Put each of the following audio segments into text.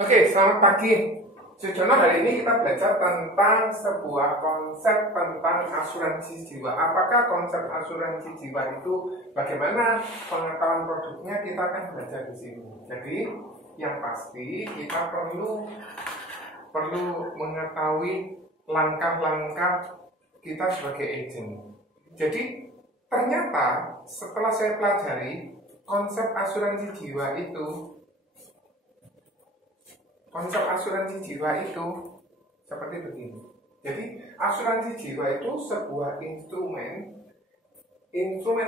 Oke, selamat pagi. Sujono, hari ini kita belajar tentang sebuah konsep tentang asuransi jiwa. Apakah konsep asuransi jiwa itu, bagaimana pengetahuan produknya, kita akan belajar di sini. Jadi, yang pasti kita perlu mengetahui langkah-langkah kita sebagai agent. Jadi, ternyata setelah saya pelajari konsep asuransi jiwa itu, seperti begini. Jadi asuransi jiwa itu sebuah instrumen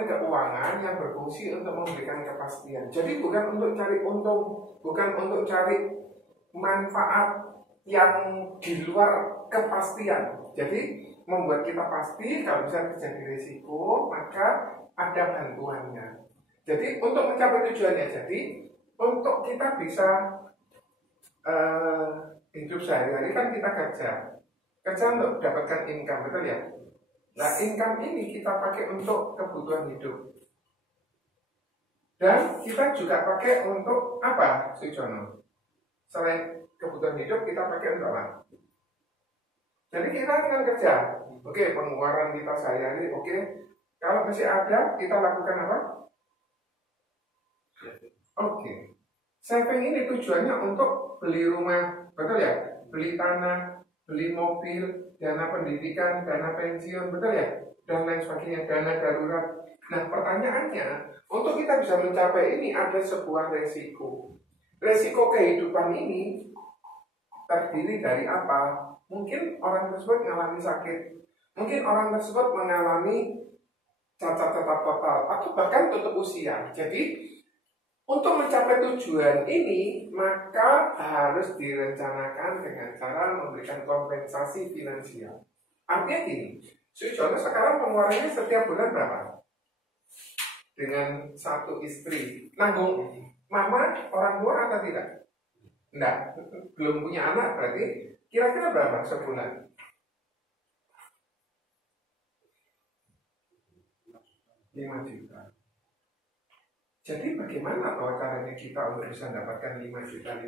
keuangan yang berfungsi untuk memberikan kepastian. Jadi bukan untuk cari untung, bukan untuk cari manfaat yang di luar kepastian. Jadi membuat kita pasti kalau bisa terjadi risiko, maka ada bantuannya. Jadi untuk mencapai tujuannya, jadi untuk kita bisa hidup sehari-hari kan kita kerja untuk dapatkan income, betul ya? Nah, income ini kita pakai untuk kebutuhan hidup, dan kita juga pakai untuk apa, Sujono? Selain kebutuhan hidup, kita pakai untuk apa? Jadi kita tinggal kerja, oke, pengeluaran kita sehari-hari, oke. Kalau masih ada, kita lakukan apa? Oke. Saving ini tujuannya untuk beli rumah, betul ya? Beli tanah, beli mobil, dana pendidikan, dana pensiun, betul ya? Dan lain sebagainya, dana darurat. Nah, pertanyaannya, untuk kita bisa mencapai ini ada sebuah resiko. Resiko kehidupan ini terdiri dari apa? Mungkin orang tersebut mengalami sakit, mungkin orang tersebut mengalami cacat total, atau bahkan tutup usia. Jadi untuk mencapai tujuan ini, maka harus direncanakan dengan cara memberikan kompensasi finansial. Artinya gini, Sujono sekarang pengeluarannya setiap bulan berapa? Dengan satu istri, nanggung mama, orang tua atau tidak? Enggak, belum punya anak, berarti kira-kira berapa sebulan? 5 juta. Jadi bagaimana caranya kita untuk bisa mendapatkan 5 juta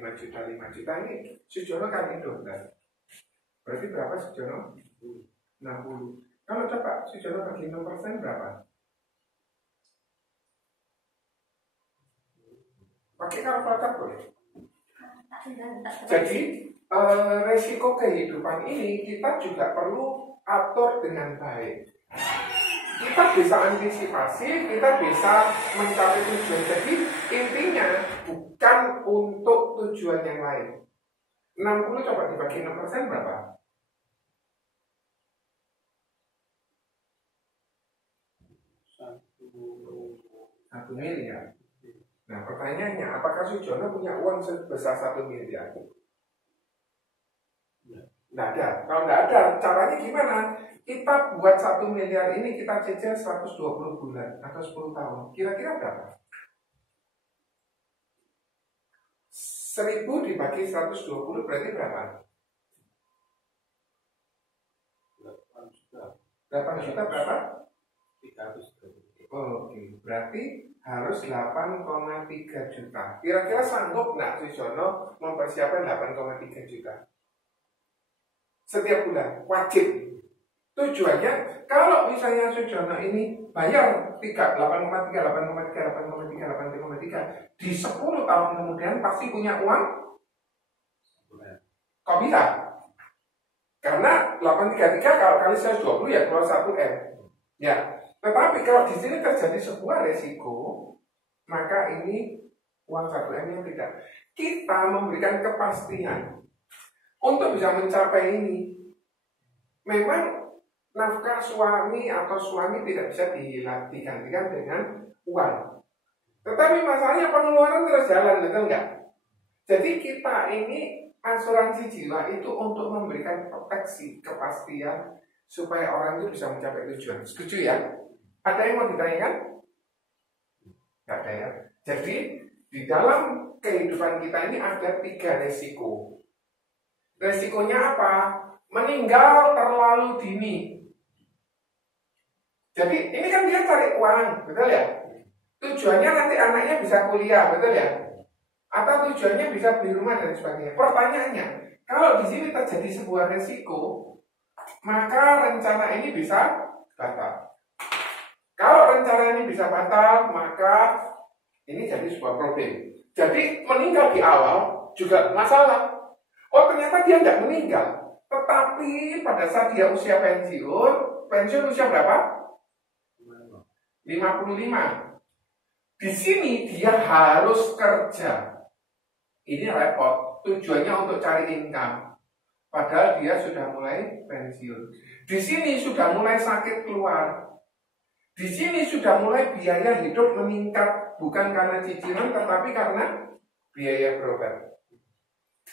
ini? Sujono kan hidup, kan? Berarti berapa Sujono? 60. Kalau coba Sujono bagi 6% berapa? Pakai kalkulator boleh. Jadi resiko kehidupan ini kita juga perlu atur dengan baik. Kita bisa antisipasi, kita bisa mencapai tujuan. Jadi intinya bukan untuk tujuan yang lain. 60 coba dibagi 6% berapa? 1 miliar. Nah, pertanyaannya, apakah Sujono punya uang sebesar 1 miliar? Nggak ada. Kalau nggak ada, caranya gimana? Kita buat 1 miliar ini kita cicil 120 bulan atau 10 tahun. Kira-kira berapa? 1000 dibagi 120 berarti berapa? 8 juta berapa? 300. Oke, berarti harus 8,3 juta. Kira-kira sanggup nggak Sujono mempersiapkan 8,3 juta? Setiap bulan, wajib. Tujuannya, kalau misalnya Sujono ini bayar 8,3 di 10 tahun kemudian pasti punya uang. Kok bisa? Karena 833 kalau kali 120 ya keluar 1M. Ya, tetapi kalau di sini terjadi sebuah resiko, maka ini uang 1M yang tidak. Kita memberikan kepastian untuk bisa mencapai ini. Memang nafkah suami atau suami tidak bisa digantikan dengan uang. Tetapi masalahnya pengeluaran terus jalan, betul nggak? Jadi kita ini asuransi jiwa itu untuk memberikan proteksi, kepastian supaya orang itu bisa mencapai tujuan. Setuju ya? Ada yang mau ditanyakan? Nggak ada ya? Jadi di dalam kehidupan kita ini ada 3 resiko. Resikonya apa? Meninggal terlalu dini. Jadi ini kan dia cari uang, betul ya? Tujuannya nanti anaknya bisa kuliah, betul ya? atau tujuannya bisa beli rumah dan sebagainya. Pertanyaannya, kalau di sini terjadi sebuah resiko, maka rencana ini bisa batal. Kalau rencana ini bisa batal, maka ini jadi sebuah problem. Jadi meninggal di awal juga masalah. Oh, ternyata dia tidak meninggal, tetapi pada saat dia usia pensiun usia berapa? 55. Di sini dia harus kerja. Ini repot. Tujuannya untuk cari income. Padahal dia sudah mulai pensiun. Di sini sudah mulai sakit keluar. Di sini sudah mulai biaya hidup meningkat. Bukan karena cicilan, tetapi karena biaya berobat.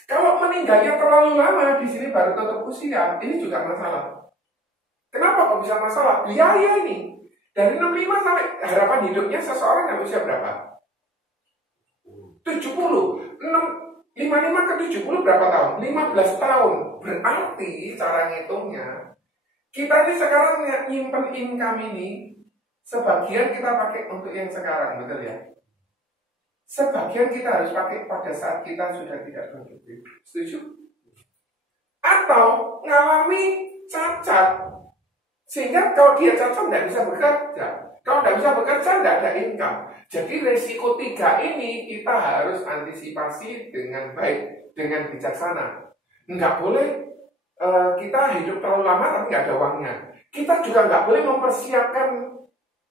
Kalau meninggalnya terlalu lama, di sini baru tutup usia. Ini juga masalah. Kenapa kok bisa masalah? Biaya ini. Dari 65 sampai harapan hidupnya seseorang yang usia berapa? 70. 55 ke 70 berapa tahun? 15 tahun. Berarti cara ngitungnya, kita ini sekarang nyimpen income ini, sebagian kita pakai untuk yang sekarang, betul ya? Sebagian kita harus pakai pada saat kita sudah tidak produktif. Setuju? Atau ngalami cacat, sehingga kalau dia cacat tidak bisa bekerja. Kalau tidak bisa bekerja, tidak ada income. Jadi resiko 3 ini kita harus antisipasi dengan baik, dengan bijaksana. Nggak boleh kita hidup terlalu lama tapi nggak ada uangnya. Kita juga nggak boleh mempersiapkan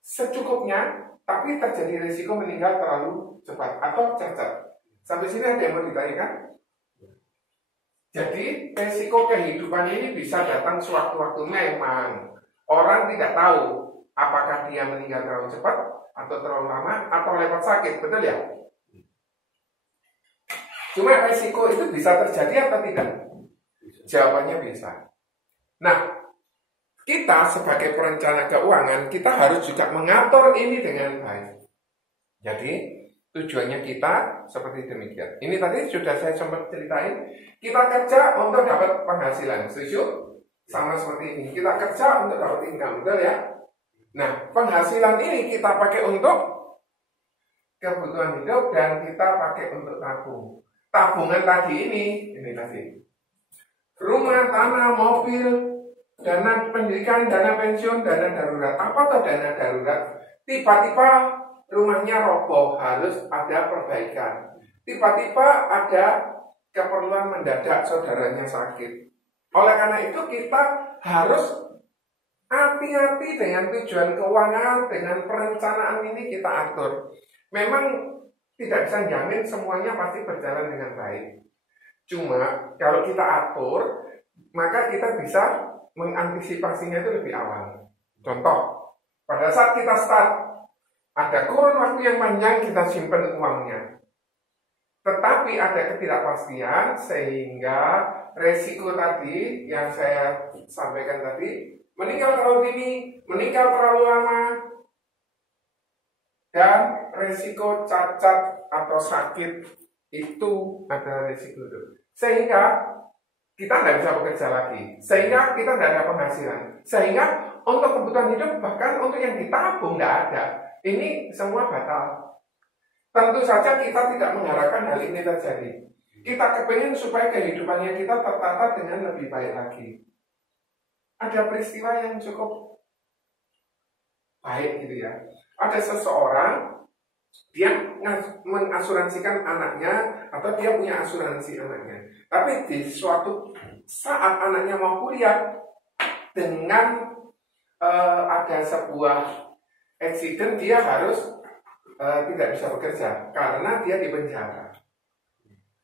secukupnya, tapi terjadi resiko meninggal terlalu cepat atau cacat. Sampai sini ada yang mau ditanyakan? Jadi resiko kehidupan ini bisa datang sewaktu-waktu. Memang orang tidak tahu apakah dia meninggal terlalu cepat atau terlalu lama atau lewat sakit, betul ya? Cuma resiko itu bisa terjadi atau tidak? Jawabannya bisa. Nah, kita sebagai perencana keuangan, kita harus juga mengatur ini dengan baik. Jadi, tujuannya kita seperti demikian. Ini tadi sudah saya sempat ceritain, kita kerja untuk dapat penghasilan, setuju? Sama seperti ini, kita kerja untuk dapat income, betul ya? Nah, penghasilan ini kita pakai untuk kebutuhan hidup dan kita pakai untuk tabung. Tabungan tadi ini tadi. Rumah, tanah, mobil, dana pendidikan, dana pensiun, dana darurat. Apa tuh dana darurat? Tiba-tiba rumahnya roboh, harus ada perbaikan. Tiba-tiba ada keperluan mendadak, saudaranya sakit. Oleh karena itu kita harus hati-hati dengan tujuan keuangan, dengan perencanaan ini kita atur. Memang tidak bisa jamin semuanya pasti berjalan dengan baik. Cuma kalau kita atur, maka kita bisa mengantisipasinya itu lebih awal. Contoh, pada saat kita start, ada kurun waktu yang panjang kita simpan uangnya. Tetapi ada ketidakpastian sehingga resiko tadi yang saya sampaikan tadi, meninggal terlalu dini, meninggal terlalu lama, dan resiko cacat atau sakit itu adalah resiko itu. Sehingga kita tidak bisa bekerja lagi, sehingga kita tidak ada penghasilan, sehingga untuk kebutuhan hidup bahkan untuk yang ditabung tidak ada. Ini semua batal. Tentu saja kita tidak mengharapkan hal ini terjadi. Kita kepingin supaya kehidupannya kita tertata dengan lebih baik lagi. Ada peristiwa yang cukup baik gitu ya. Ada seseorang, dia mengasuransikan anaknya atau dia punya asuransi anaknya. Tapi di suatu saat anaknya mau kuliah dengan ada sebuah accident, dia harus tidak bisa bekerja karena dia di penjara.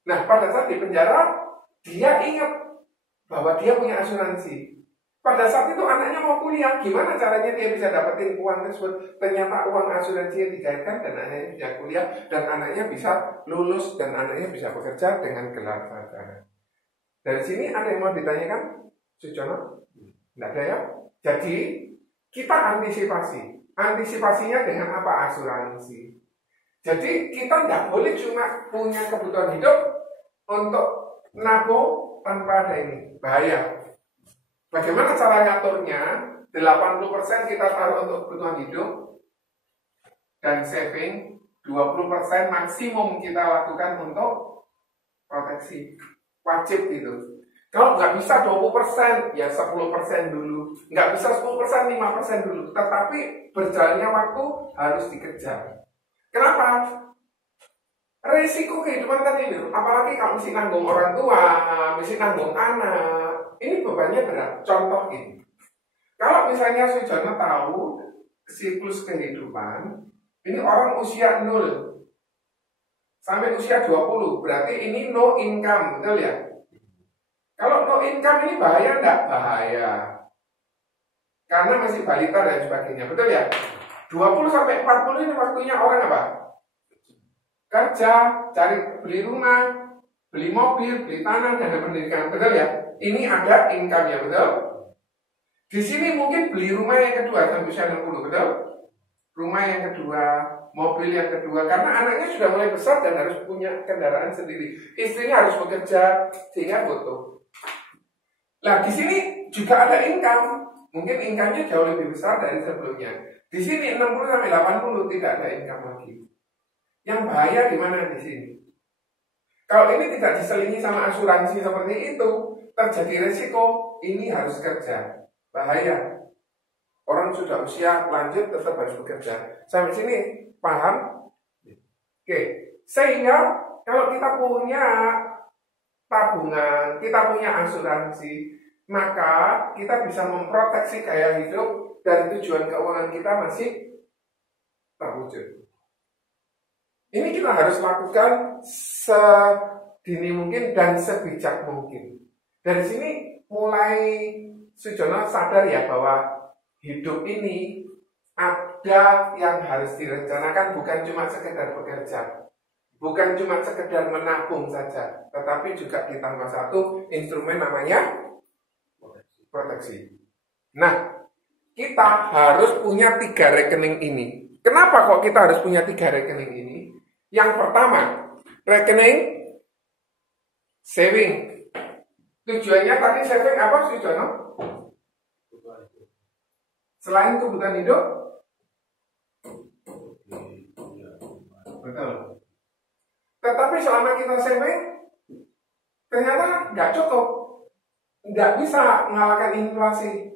Nah, pada saat di penjara, dia ingat bahwa dia punya asuransi. Pada saat itu anaknya mau kuliah, gimana caranya dia bisa dapetin uang tersebut? Ternyata uang asuransi yang dicairkan dan anaknya bisa kuliah dan anaknya bisa lulus dan anaknya bisa bekerja dengan gelar sarjana. Dari sini ada yang mau ditanyakan, Sujono? Tidak ada ya? Jadi kita antisipasi. Antisipasinya dengan apa? Asuransi. Jadi kita tidak boleh cuma punya kebutuhan hidup untuk nabung tanpa ada ini. Bahaya. Bagaimana cara ngaturnya? 80% kita taruh untuk kebutuhan hidup dan saving, 20% maksimum kita lakukan untuk proteksi. Wajib itu. Kalau nggak bisa 20%, ya 10% dulu. Nggak bisa 10%, 5% dulu. Tetapi berjalannya waktu harus dikejar. Kenapa? Resiko kehidupan tadi itu, apalagi kalau mesti nanggung orang tua, mesti nanggung anak, ini bebannya berat. Contoh ini, kalau misalnya Sujono tahu siklus kehidupan, ini orang usia 0 sampai usia 20, berarti ini no income, betul ya? Kalau no income ini bahaya enggak? Bahaya. Karena masih balita dan sebagainya, betul ya? 20 sampai 40 ini waktunya orang apa? Kerja, cari beli rumah, beli mobil, beli tanah, dan pendidikan, betul ya? Ini ada income-nya, betul? Di sini mungkin beli rumah yang kedua sampai usia 60, betul? Rumah yang kedua, mobil yang kedua, karena anaknya sudah mulai besar dan harus punya kendaraan sendiri. Istrinya harus bekerja sehingga butuh. Nah, di sini juga ada income. Mungkin income-nya jauh lebih besar dari sebelumnya. Di sini 60 sampai 80 tidak ada income lagi. Yang bahaya di mana di sini? Kalau ini tidak diselingi sama asuransi seperti itu, terjadi resiko ini harus kerja. Bahaya. Orang sudah usia lanjut tetap harus bekerja. Sampai sini paham? Oke. Sehingga kalau kita punya tabungan, kita punya asuransi, maka kita bisa memproteksi gaya hidup dan tujuan keuangan kita masih terwujud. Ini kita harus lakukan sedini mungkin dan sebijak mungkin. Dari sini mulai Sujono sadar ya bahwa hidup ini ada yang harus direncanakan, bukan cuma sekedar bekerja, bukan cuma sekedar menabung saja, tetapi juga ditambah satu instrumen namanya proteksi. Nah, kita harus punya 3 rekening ini. Kenapa kok kita harus punya 3 rekening ini? Yang pertama, rekening saving. Tujuannya tadi saving apa sih, Jono? Selain kebutuhan hidup? Betul. Tetapi selama kita saving, ternyata nggak cukup. Nggak bisa mengalahkan inflasi.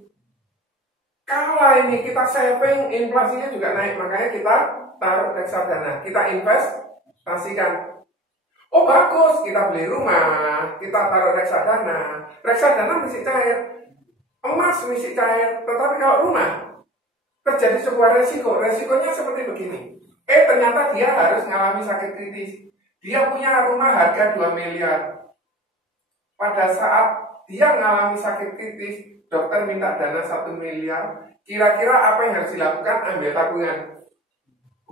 Kalau ini kita saving, inflasinya juga naik. Makanya kita taruh reksadana, kita investasikan. Oh bagus, kita beli rumah, kita taruh reksadana. Reksadana mesti cair, emas mesti cair. Tetapi kalau rumah terjadi sebuah resiko, resikonya seperti begini. Ternyata dia harus mengalami sakit kritis. Dia punya rumah harga 2 miliar. Pada saat dia mengalami sakit kritis, dokter minta dana 1 miliar. Kira-kira apa yang harus dilakukan? Ambil tabungan.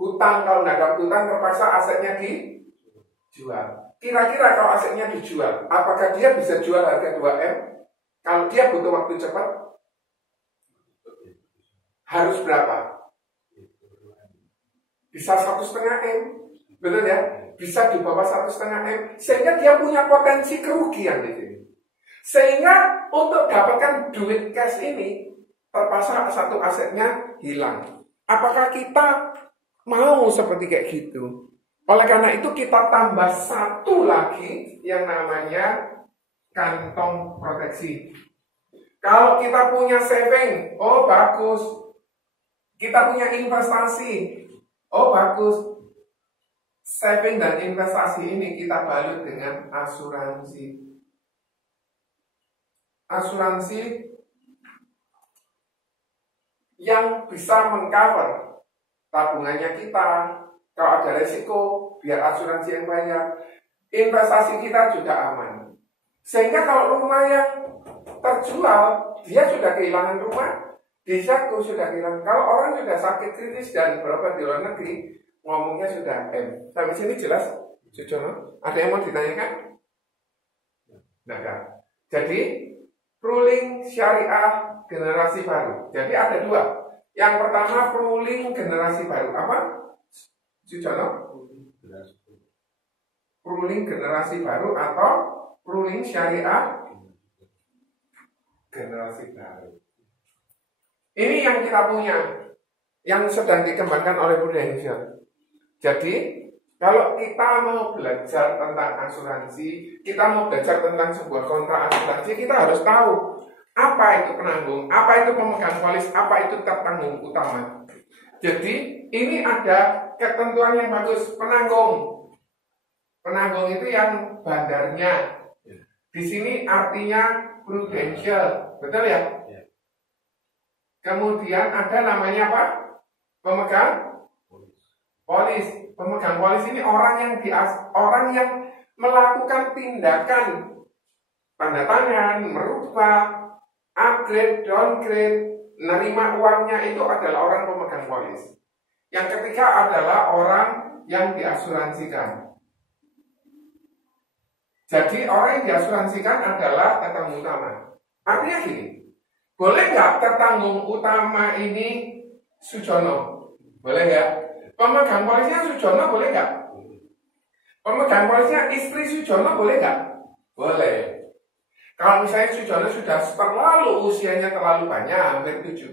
Hutang, kalau nggak ada hutang terpaksa asetnya dijual. Kira-kira kalau asetnya dijual, apakah dia bisa jual harga 2M? Kalau dia butuh waktu cepat, harus berapa? Bisa 1,5M, betul ya? Bisa di bawah 1,5M, sehingga dia punya potensi kerugian di sini. Sehingga untuk dapatkan duit cash ini, terpaksa satu asetnya hilang. Apakah kita mau seperti kayak gitu? Oleh karena itu kita tambah satu lagi yang namanya kantong proteksi. Kalau kita punya saving, oh bagus. Kita punya investasi, oh bagus. Saving dan investasi ini kita balut dengan asuransi. Asuransi yang bisa mengcover tabungannya kita. Kalau ada resiko, biar asuransi yang bayar. Investasi kita juga aman. Sehingga kalau rumah yang terjual, dia sudah kehilangan rumah, dia sudah kehilangan. Kalau orang sudah sakit kritis dan berobat di luar negeri, ngomongnya sudah M. Sampai sini jelas, Sujono? Ada yang mau ditanyakan? Nah, jadi ruling syariah generasi baru. Jadi ada 2. Yang pertama ruling generasi baru. Apa? Sujono? Ruling generasi baru atau ruling syariah generasi baru. Ini yang kita punya, yang sedang dikembangkan oleh Prudential. Jadi kalau kita mau belajar tentang asuransi, kita mau belajar tentang sebuah kontrak asuransi, kita harus tahu apa itu penanggung, apa itu pemegang polis, apa itu tertanggung utama. Jadi ini ada ketentuan yang bagus. Penanggung itu yang bandarnya. Di sini artinya prudential, betul ya? Kemudian ada namanya apa? Pemegang polis. Pemegang polis ini orang yang melakukan tindakan tanda tangan, merubah, upgrade, downgrade, nerima uangnya, itu adalah orang pemegang polis. Yang ketiga adalah orang yang diasuransikan. Jadi orang yang diasuransikan adalah tertanggung utama. Artinya gini, boleh nggak tertanggung utama ini Sujono? Boleh ya? Pemegang polisnya Sujono boleh nggak? Pemegang polisnya istri Sujono boleh nggak? Boleh. Kalau misalnya Sujono sudah usianya terlalu banyak, hampir 70,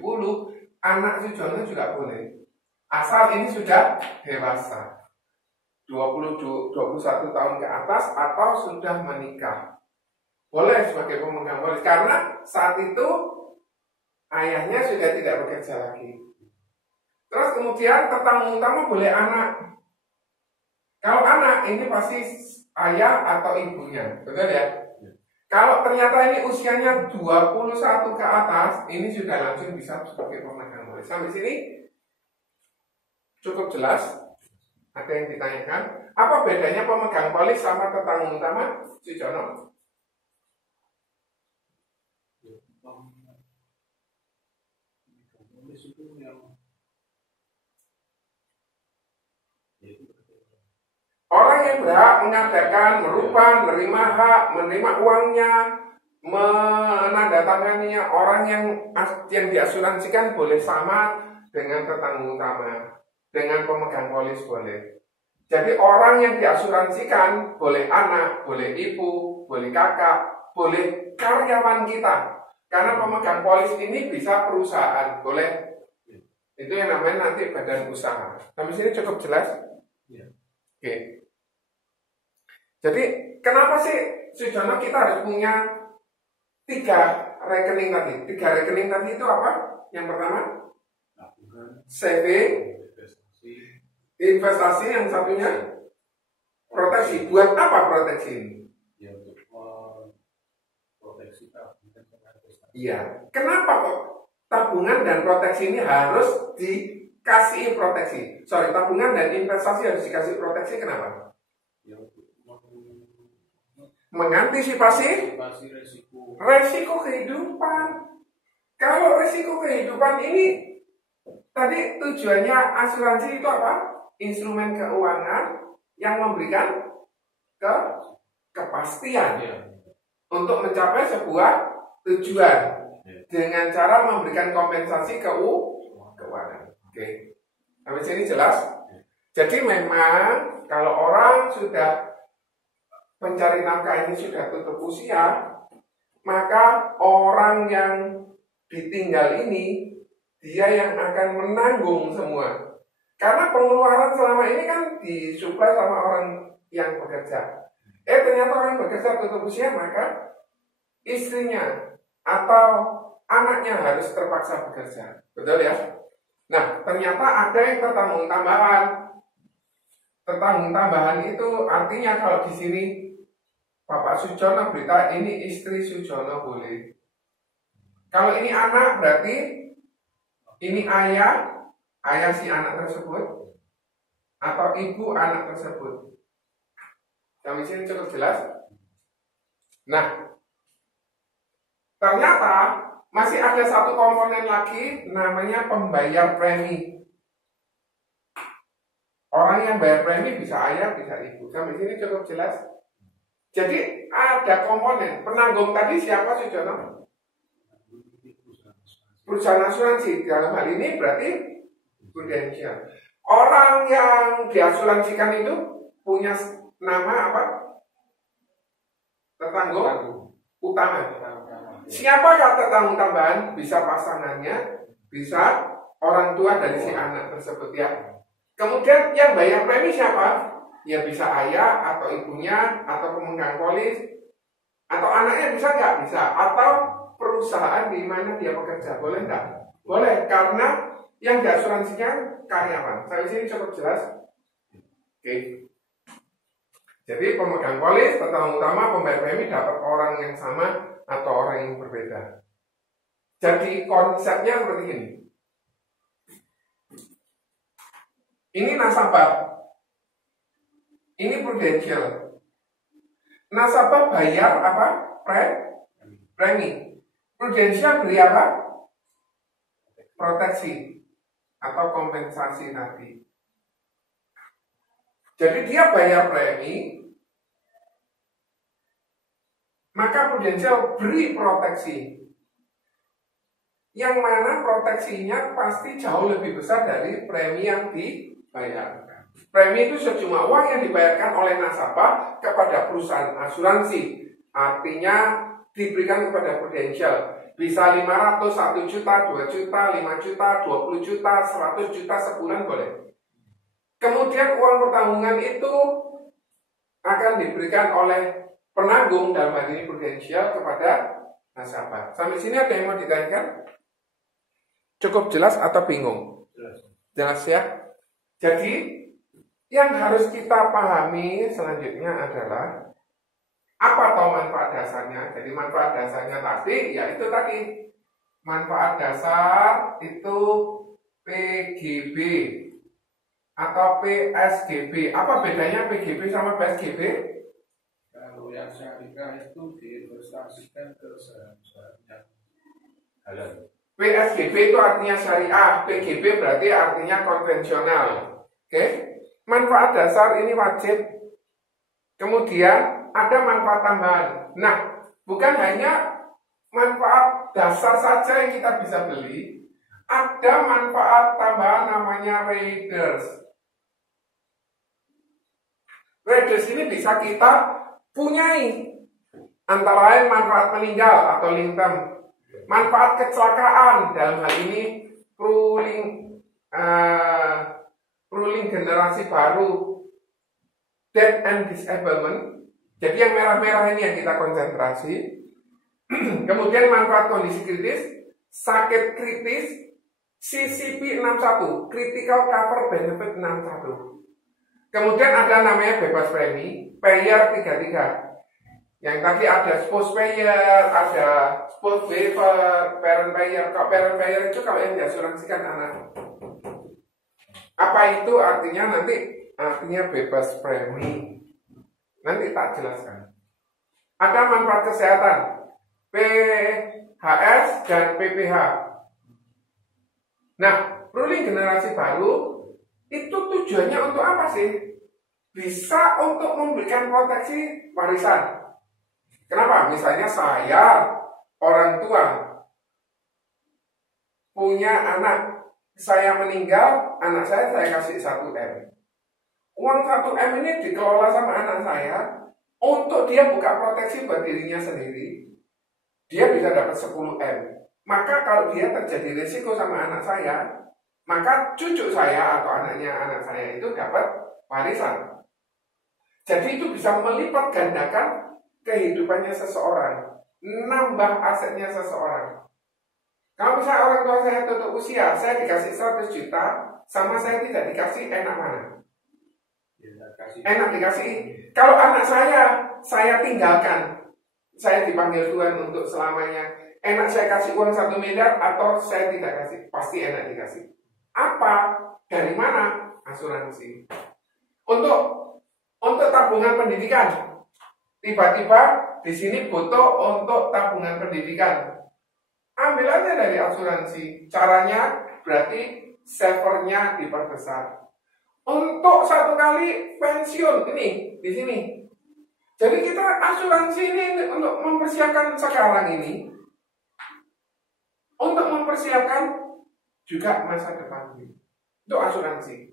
anak Sujono juga boleh. Asal ini sudah dewasa, 21 tahun ke atas atau sudah menikah. Boleh sebagai pemegang polis, karena saat itu ayahnya sudah tidak bekerja lagi. Terus kemudian tertanggung utama boleh anak. Kalau anak ini pasti ayah atau ibunya, betul ya? Kalau ternyata ini usianya 21 ke atas, ini sudah langsung bisa sebagai pemegang polis. Sampai sini cukup jelas? Ada yang ditanyakan? Apa bedanya pemegang polis sama tertanggung utama? Sujono? Orang yang berhak mengadakan, merubah, menerima hak, menerima uangnya, menandatanganinya, orang yang diasuransikan boleh sama dengan tertanggung utama, dengan pemegang polis boleh. Jadi orang yang diasuransikan boleh anak, boleh ibu, boleh kakak, boleh karyawan kita. Karena pemegang polis ini bisa perusahaan, boleh. Itu yang namanya nanti badan usaha. Sampai sini cukup jelas? Ya. Oke. Jadi kenapa sih Sujono kita harus punya 3 rekening tadi? 3 rekening tadi itu apa? Yang pertama saving, investasi, yang satunya proteksi. Buat apa proteksi ini? Ya, untuk proteksi tabungan dan investasi. Iya. Kenapa kok tabungan dan proteksi ini harus dikasih proteksi? Tabungan dan investasi harus dikasih proteksi. Kenapa? Mengantisipasi resiko kehidupan. Kalau resiko kehidupan ini tadi tujuannya asuransi itu apa? Instrumen keuangan yang memberikan kepastian untuk mencapai sebuah tujuan dengan cara memberikan kompensasi keuangan. Oke, sampai sini jelas? Jadi memang kalau orang sudah pencari nafkah ini sudah tutup usia, maka orang yang ditinggal ini dia yang akan menanggung semua. Karena pengeluaran selama ini kan disuplai sama orang yang bekerja. Ternyata orang yang bekerja tutup usia, maka istrinya atau anaknya harus terpaksa bekerja. Betul ya? Nah, ternyata ada yang tertanggung tambahan. Tertanggung tambahan itu artinya kalau di sini Bapak Sujono berita ini istri Sujono boleh. Kalau ini anak berarti ini ayah si anak tersebut atau ibu anak tersebut. Sampai sini cukup jelas? Nah, ternyata masih ada satu komponen lagi namanya pembayar premi. Orang yang bayar premi bisa ayah, bisa ibu. Sampai sini cukup jelas? Jadi ada komponen penanggung tadi siapa Sujono? Perusahaan asuransi. Dalam hal ini berarti prudential. Orang yang diasuransikan itu punya nama apa? Tertanggung utama. Siapakah tertanggung tambahan? Bisa pasangannya, bisa orang tua dari si anak tersebut ya. Kemudian yang bayar premi siapa? Ya bisa ayah atau ibunya atau pemegang polis atau anaknya, bisa nggak? Bisa. Atau perusahaan di mana dia bekerja, boleh nggak? Boleh, karena yang diasuransikan karyawan. Sampai sini cukup jelas? Oke. Jadi pemegang polis, tetangga utama, pembayar premi dapat orang yang sama atau orang yang berbeda. Jadi konsepnya seperti ini. Ini nasabah. Ini prudensial. Nasabah bayar apa? Premi. Prudensial beli apa? Proteksi atau kompensasi tadi. Jadi dia bayar premi, maka prudensial beri proteksi. Yang mana proteksinya pasti jauh lebih besar dari premi yang dibayarkan. Premi itu sejumlah uang yang dibayarkan oleh nasabah kepada perusahaan asuransi. Artinya diberikan kepada prudensial. Bisa 500, 1 juta, 2 juta, 5 juta, 20 juta, 100 juta sebulan boleh. Kemudian uang pertanggungan itu akan diberikan oleh penanggung, dalam hal ini prudensial, kepada nasabah. Sampai sini ada yang mau ditanyakan? Cukup jelas atau bingung? Jelas ya? Jadi yang harus kita pahami selanjutnya adalah apa toh manfaat dasarnya. Jadi manfaat dasarnya tadi, ya itu tadi. Manfaat dasar itu PGB atau PSGB. Apa bedanya PGB sama PSGB? Kalau yang syariah itu diinvestasikan ke saham-saham yang halal. PSGB itu artinya syariah, PGB berarti artinya konvensional. Oke? Manfaat dasar ini wajib. Kemudian ada manfaat tambahan. Nah, bukan hanya manfaat dasar saja yang kita bisa beli, ada manfaat tambahan namanya riders. Riders ini bisa kita punyai, antara lain manfaat meninggal atau lintem, manfaat kecelakaan, dalam hal ini ruling generasi baru, death and disablement. Jadi yang merah-merah ini yang kita konsentrasi. Kemudian manfaat kondisi kritis, sakit kritis, CCP 61, Critical Cover Benefit 61. Kemudian ada namanya bebas premi, payer 33. Yang tadi ada spouse payer, ada spouse waiver, parent payer. Kalau parent payer itu kalau yang diasuransikan anak. Apa itu artinya nanti? Artinya bebas premi. Nanti tak jelaskan. Ada manfaat kesehatan, PHS dan PPH. Nah, ruling generasi baru itu tujuannya untuk apa sih? Bisa untuk memberikan proteksi warisan. Kenapa? Misalnya saya, orang tua, punya anak, saya meninggal, anak saya kasih 1M. Uang 1M ini dikelola sama anak saya untuk dia buka proteksi buat dirinya sendiri. Dia bisa dapat 10M. Maka kalau dia terjadi risiko sama anak saya, maka cucu saya atau anaknya anak saya itu dapat warisan. Jadi itu bisa melipat gandakan kehidupannya seseorang, nambah asetnya seseorang. Kalau misalnya orang tua saya tutup usia, saya dikasih 100 juta, sama saya tidak dikasih, enak mana? Enak dikasih. Kalau anak saya tinggalkan, saya dipanggil Tuhan untuk selamanya. Enak saya kasih uang 1 miliar atau saya tidak kasih? Pasti enak dikasih. Apa? Dari mana? Asuransi. Untuk tabungan pendidikan. Tiba-tiba di sini butuh untuk tabungan pendidikan. Ambil aja dari asuransi. Caranya berarti savernya diperbesar. Untuk 1 kali pensiun ini di sini. Jadi kita asuransi ini untuk mempersiapkan sekarang ini, untuk mempersiapkan juga masa depan ini. Itu asuransi.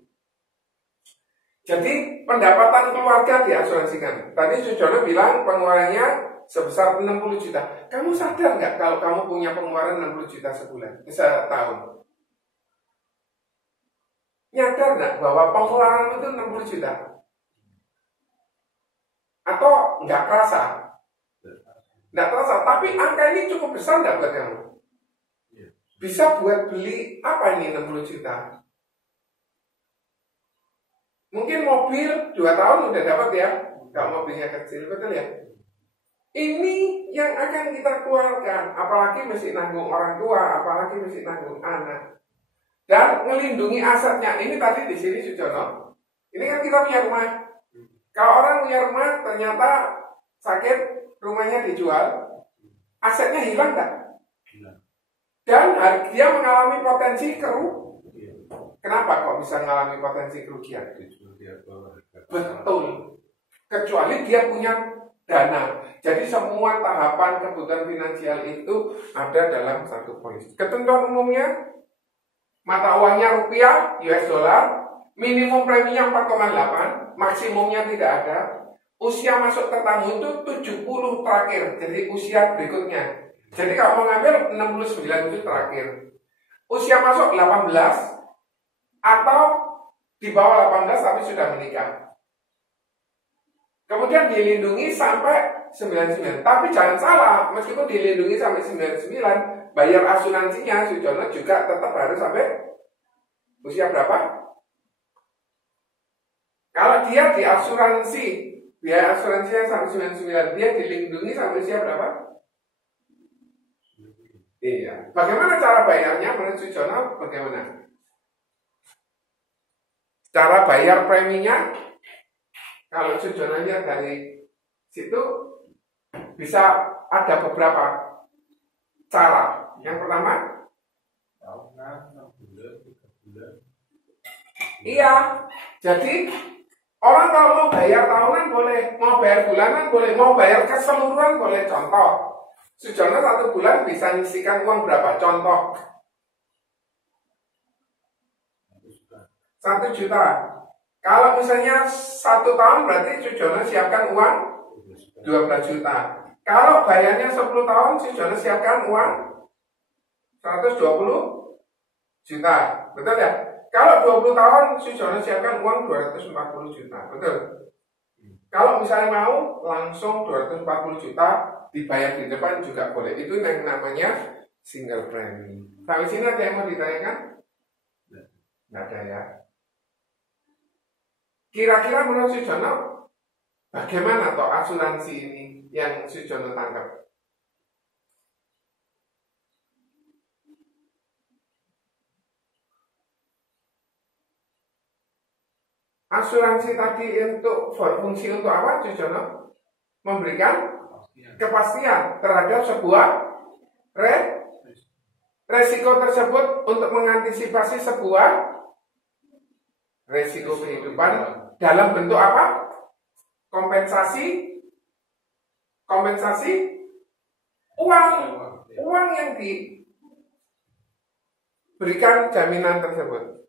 Jadi pendapatan keluarga diasuransikan. Tadi Sujono bilang pengeluarannya sebesar 60 juta. Kamu sadar nggak kalau kamu punya pengeluaran 60 juta sebulan, setahun? nyadar nggak bahwa pengeluaran itu 60 juta? Atau nggak kerasa? Nggak terasa, tapi angka ini cukup besar nggak buat kamu? Bisa buat beli apa ini 60 juta? Mungkin mobil 2 tahun udah dapat ya, kalau mobilnya kecil, betul ya? Ini yang akan kita keluarkan, apalagi mesti nanggung orang tua, apalagi mesti nanggung anak. Dan melindungi asetnya, ini tadi di sini Sujono, ini kan kita punya rumah. Kalau orang punya rumah ternyata sakit, rumahnya dijual, asetnya hilang nggak? Dan dia mengalami potensi Kenapa kok bisa mengalami potensi kerugian? Betul. Kecuali dia punya dana. Jadi semua tahapan kebutuhan finansial itu ada dalam satu polis. Ketentuan umumnya, mata uangnya rupiah, US dollar, minimum preminya 4,8, maksimumnya tidak ada. Usia masuk tertanggung itu 70 terakhir, jadi usia berikutnya. Jadi kalau mau ngambil 69 itu terakhir. Usia masuk 18 atau di bawah 18 tapi sudah menikah. Kemudian dilindungi sampai 99. Tapi jangan salah, meskipun dilindungi sampai 99, bayar asuransinya Sujono juga tetap harus sampai usia berapa? Kalau dia di asuransi, biaya asuransinya sampai 99, dia dilindungi sampai usia berapa? Iya. Bagaimana cara bayarnya menurut Sujono? Bagaimana? Cara bayar preminya, kalau Sujono lihat dari situ bisa ada beberapa cara. Yang pertama, tahunan, 6 bulan, 3 bulan. Iya. Jadi orang kalau mau bayar tahunan boleh, mau bayar bulanan boleh, mau bayar keseluruhan boleh. Contoh, Sujono 1 bulan bisa nyisikan uang berapa? Contoh, 1 juta. Kalau misalnya 1 tahun berarti Sujono siapkan uang 12 juta. Kalau bayarnya 10 tahun Sujono siapkan uang 120 juta. Betul ya? Kalau 20 tahun Sujono siapkan uang 240 juta. Betul? Kalau misalnya mau langsung 240 juta dibayar di depan juga boleh. Itu yang namanya single premi. Sampai sini ada yang mau ditanyakan? Nggak ada ya. Kira-kira menurut Sujono bagaimana toh asuransi ini yang Sujono tangkap? Asuransi tadi untuk berfungsi untuk apa Sujono? Memberikan kepastian terhadap sebuah resiko tersebut untuk mengantisipasi sebuah resiko kehidupan dalam bentuk apa? Kompensasi uang yang diberikan jaminan tersebut.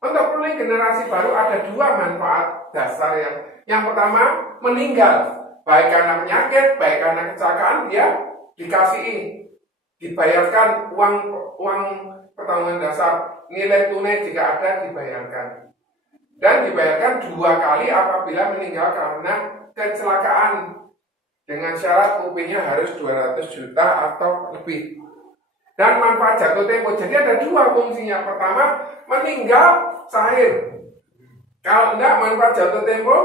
Untuk pulih generasi baru ada 2 manfaat dasar yang pertama meninggal, baik karena penyakit, baik karena kecelakaan, dia dibayarkan uang pertanggungan dasar, nilai tunai jika ada dibayarkan. Dan dibayarkan 2 kali apabila meninggal karena kecelakaan dengan syarat UP-nya harus 200 juta atau lebih. Dan manfaat jatuh tempo. Jadi ada 2 fungsinya. Pertama, meninggal cair. Kalau enggak manfaat jatuh tempo,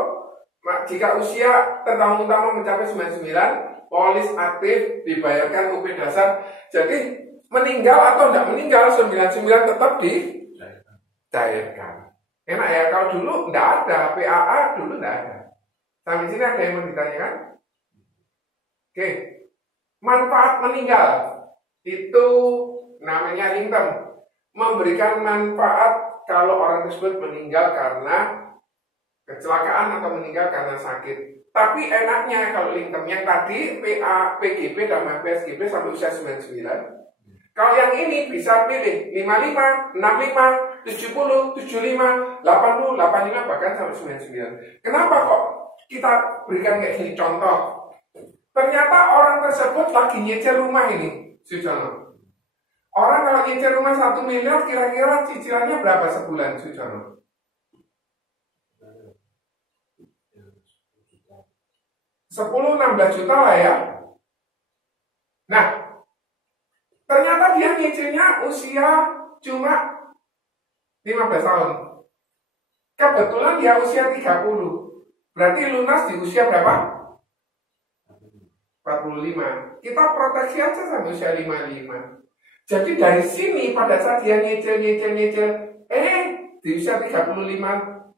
jika usia tertanggung utama mencapai 99, polis aktif dibayarkan UP dasar. Jadi meninggal atau enggak meninggal 99 tetap dicairkan. Enak ya, kalau dulu enggak ada, PAA dulu enggak ada. Sampai sini ada yang mau ditanyakan? Oke. Manfaat meninggal itu namanya income. Memberikan manfaat kalau orang tersebut meninggal karena kecelakaan atau meninggal karena sakit. Tapi enaknya kalau income yang tadi PGB dan PSGB sampai usia 99. Kalau yang ini bisa pilih 55, 65, 70, 75, 80, 85 bahkan sampai 99. Kenapa kok kita berikan kayak gini contoh? Ternyata orang tersebut lagi nyicil rumah ini, Sujono. Orang kalau nyicil rumah 1 miliar, kira-kira cicilannya berapa sebulan, Sujono? 10-16 juta lah ya. Nah, ternyata dia nyicilnya usia cuma 15 tahun. Kebetulan dia usia 30. Berarti lunas di usia berapa? 45. Kita proteksi aja sampai usia 55. Jadi dari sini pada saat dia nyicil, di usia 35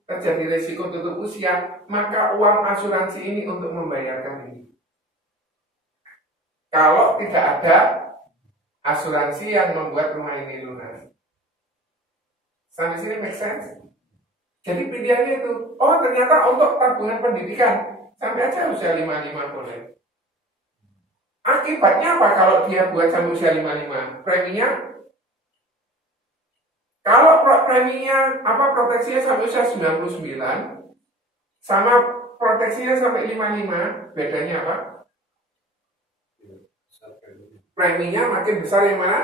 terjadi resiko tutup usia, maka uang asuransi ini untuk membayarkan ini. Kalau tidak ada asuransi yang membuat rumah ini lunas. Sampai sini make sense? Jadi pilihannya itu, oh ternyata untuk tabungan pendidikan, sampai aja usia 55 boleh. Akibatnya apa kalau dia buat sampai usia 55? Preminya? Kalau preminya proteksinya sampai usia 99 sama proteksinya sampai 55, bedanya apa? Preminya makin besar yang mana?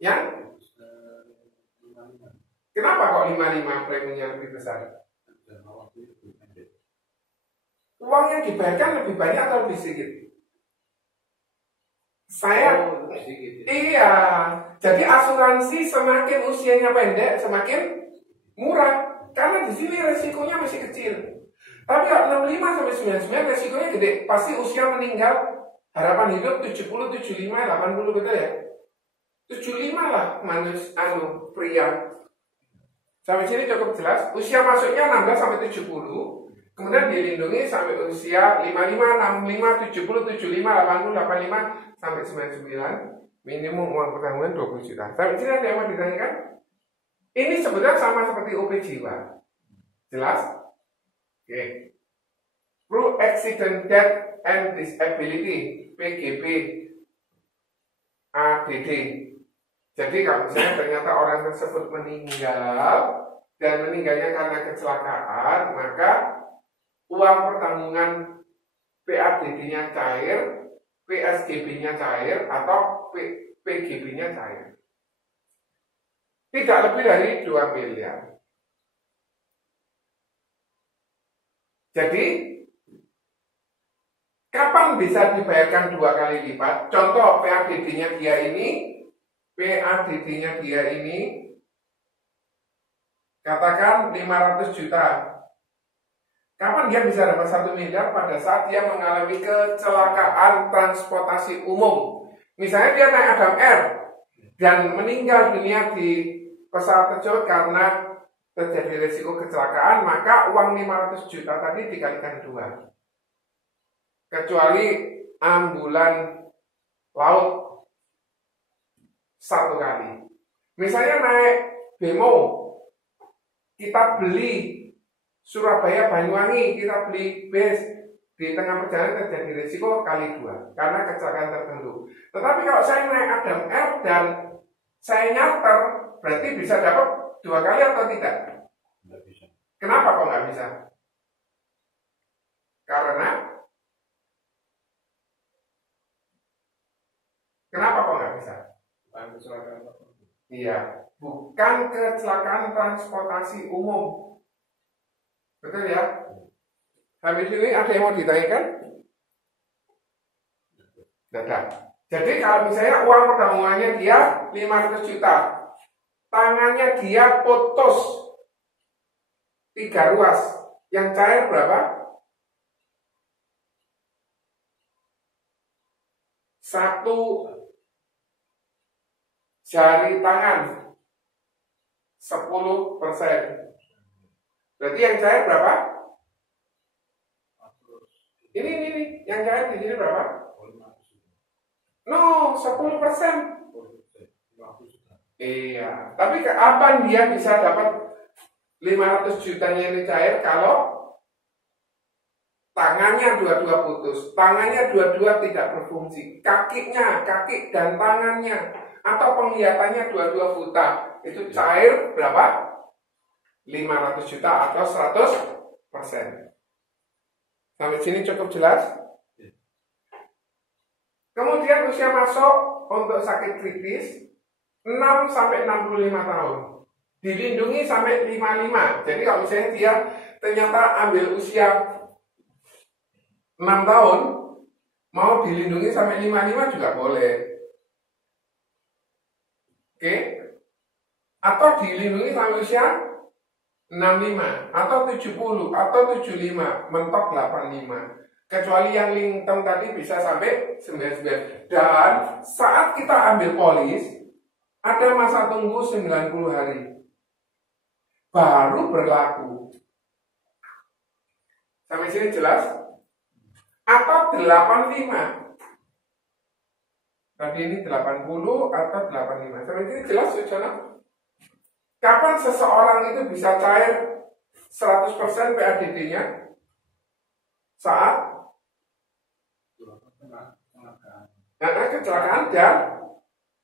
Yang? Kenapa kok 55 preminya lebih besar? Uang yang dibayarkan lebih banyak atau lebih sedikit? Iya. Jadi asuransi semakin usianya pendek semakin murah karena di sini resikonya masih kecil. Tapi kalau 65 sampai 99 resikonya gede. Pasti usia meninggal harapan hidup 70, 75, 80 betul ya? 75 lah pria. Sampai sini cukup jelas. Usia masuknya 16 sampai 70. Kemudian dilindungi sampai usia 55, 65, 70, 75, 80, 85 sampai 99. Minimum uang pertanggungan 20 juta. Sampai sini ada yang mau ditanyakan? Ini sebenarnya sama seperti OP jiwa. Jelas? Oke. Pro Accident Death and Disability (PGB ADD). Jadi kalau misalnya ternyata orang tersebut meninggal dan meninggalnya karena kecelakaan, maka uang pertanggungan PADD-nya cair, PSGB-nya cair, atau PGB-nya cair. Tidak lebih dari 2 miliar. Jadi, kapan bisa dibayarkan 2 kali lipat? Contoh PADD-nya dia ini, katakan 500 juta. Kapan dia bisa dapat 1 miliar? Pada saat dia mengalami kecelakaan transportasi umum. Misalnya dia naik Adam Air dan meninggal dunia di pesawat tersebut karena terjadi risiko kecelakaan, maka uang 500 juta tadi dikalikan 2. Kecuali ambulan laut 1 kali. Misalnya naik bemo, kita beli Surabaya Banyuwangi, kita beli bis, di tengah perjalanan terjadi risiko kali 2 karena kecelakaan tertentu. Tetapi kalau saya naik Adam Air dan saya nyarter, berarti bisa dapat 2 kali atau tidak? Tidak bisa. Kenapa kok nggak bisa? Kenapa kok nggak bisa? Bukan kecelakaan. Iya, bukan kecelakaan transportasi umum. Betul ya? Habis ini ada yang mau ditanyakan? Tidak. Jadi kalau misalnya uang pertanggungannya dia 500 juta, tangannya dia putus 3 ruas, yang cair berapa? 1 jari tangan 10%. Berarti yang cair berapa? Ini yang cair di sini berapa? No, 10%. Iya, tapi kapan dia bisa dapat 500 jutanya ini cair kalau tangannya dua-dua putus, tangannya dua-dua tidak berfungsi, kaki dan tangannya atau penglihatannya dua-dua buta, itu cair berapa? 500 juta atau 100%. Sampai sini cukup jelas? Kemudian usia masuk untuk sakit kritis 6 sampai 65 tahun. Dilindungi sampai 55. Jadi kalau misalnya dia ternyata ambil usia 6 tahun, mau dilindungi sampai 55 juga boleh. Oke? Atau dilindungi sampai usia 65 atau 70 atau 75, mentok 85. Kecuali yang long term tadi bisa sampai 99. Dan saat kita ambil polis, ada masa tunggu 90 hari. Baru berlaku. Sampai sini jelas? Atau 85. Tadi ini 80 atau 85. Sampai sini jelas, Sujana? Kapan seseorang itu bisa cair 100% PADD-nya? Saat kecelakaan dan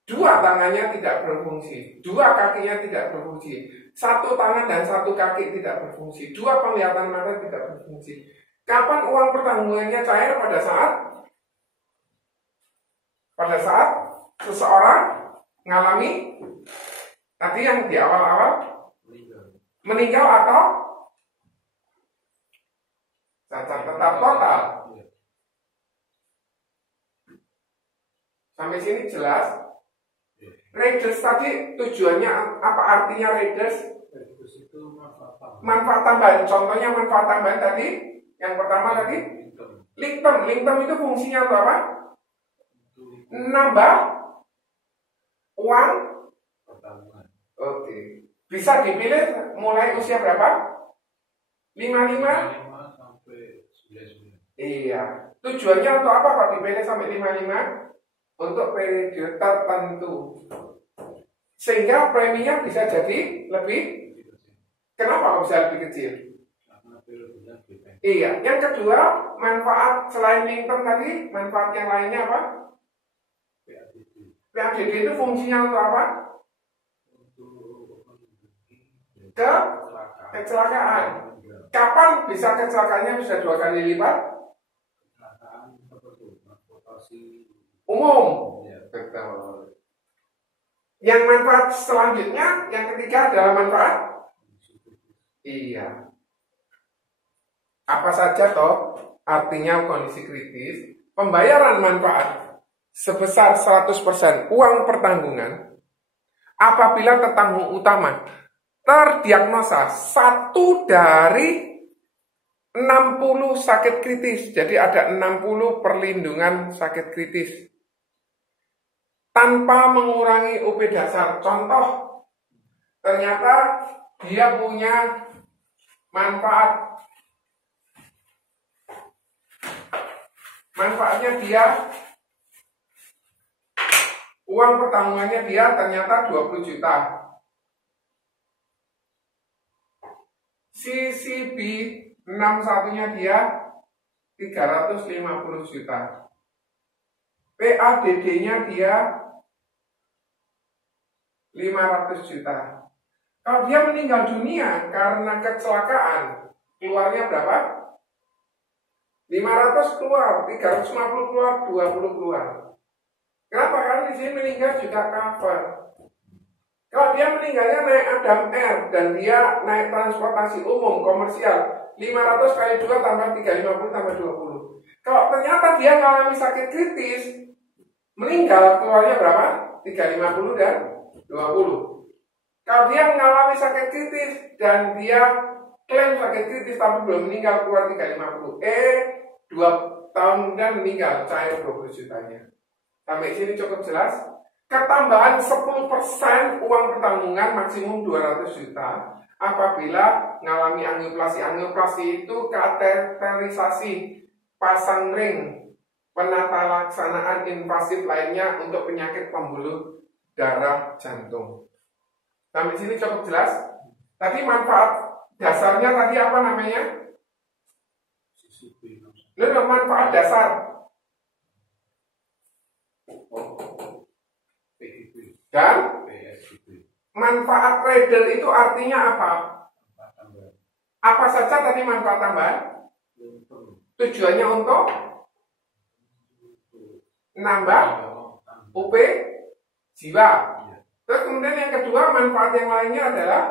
dua tangannya tidak berfungsi, dua kakinya tidak berfungsi, satu tangan dan satu kaki tidak berfungsi, dua penglihatan mata tidak berfungsi. Kapan uang pertanggungannya cair? Pada saat seseorang mengalami tadi yang di awal-awal meninggal atau cacat tetap total. Sampai sini jelas? Riders tadi tujuannya apa, artinya riders? Manfaat tambahan. Contohnya manfaat tambahan tadi, yang pertama tadi Link term itu fungsinya untuk apa? Nambah uang. Oke. Bisa dipilih mulai usia berapa? 55 sampai 99. Iya. Tujuannya untuk apa kalau dipilih sampai 55? Untuk periode tertentu, sehingga preminya bisa jadi lebih. Kenapa bisa lebih kecil? Iya. Yang kedua, manfaat selain long term tadi, manfaat yang lainnya apa? PADD itu fungsinya untuk apa? Kecelakaan. Kapan bisa kecelakaannya bisa 2 kali lipat? Umum. Betul. Yang manfaat selanjutnya, yang ketiga adalah manfaat. Iya. Apa saja toh artinya kondisi kritis? Pembayaran manfaat sebesar 100% uang pertanggungan apabila tetanggung utama terdiagnosa 1 dari 60 sakit kritis. Jadi ada 60 perlindungan sakit kritis tanpa mengurangi UP dasar. Contoh, ternyata dia punya manfaatnya dia, uang pertanggungannya dia ternyata 20 juta. CCB 61-nya dia 350 juta. PADD-nya dia 500 juta. Kalau dia meninggal dunia karena kecelakaan, keluarnya berapa? 500 keluar, 350 keluar, 20 keluar. Kenapa? Karena di sini meninggal juga cover. Kalau dia meninggalnya naik Adam Air dan dia naik transportasi umum komersial, 500 kali 2 tambah 350 tambah 20. Kalau ternyata dia mengalami sakit kritis, meninggal, keluarnya berapa? 350 dan 20. Kalau dia mengalami sakit kritis dan dia klaim sakit kritis tapi belum meninggal, keluar 350. 2 tahun kemudian meninggal, cair 20 jutanya. Sampai sini cukup jelas? Ketambahan 10% uang pertanggungan maksimum 200 juta apabila mengalami angioplasi. Angioplasi itu kateterisasi, pasang ring, penata laksanaan invasif lainnya untuk penyakit pembuluh darah jantung. Sampai sini cukup jelas? Tadi manfaat dasarnya tadi apa namanya? Lalu manfaat dasar. Dan manfaat rider itu artinya apa? Apa saja tadi manfaat tambahan? Tujuannya untuk nambah UP jiwa. Terus kemudian yang kedua, manfaat yang lainnya adalah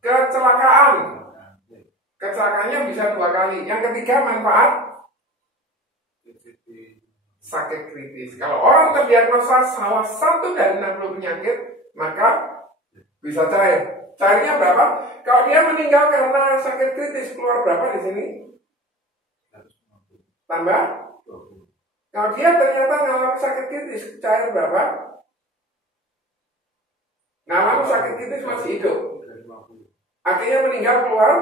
kecelakaan. Kecelakaannya bisa 2 kali. Yang ketiga, manfaat sakit kritis. Kalau orang terdiagnosa salah satu dari 60 penyakit, maka bisa cair. Cairnya berapa? Kalau dia meninggal karena sakit kritis, keluar berapa di sini? Tambah? Kalau dia ternyata mengalami sakit kritis, cair berapa? Mengalami sakit kritis masih hidup. Akhirnya meninggal keluar.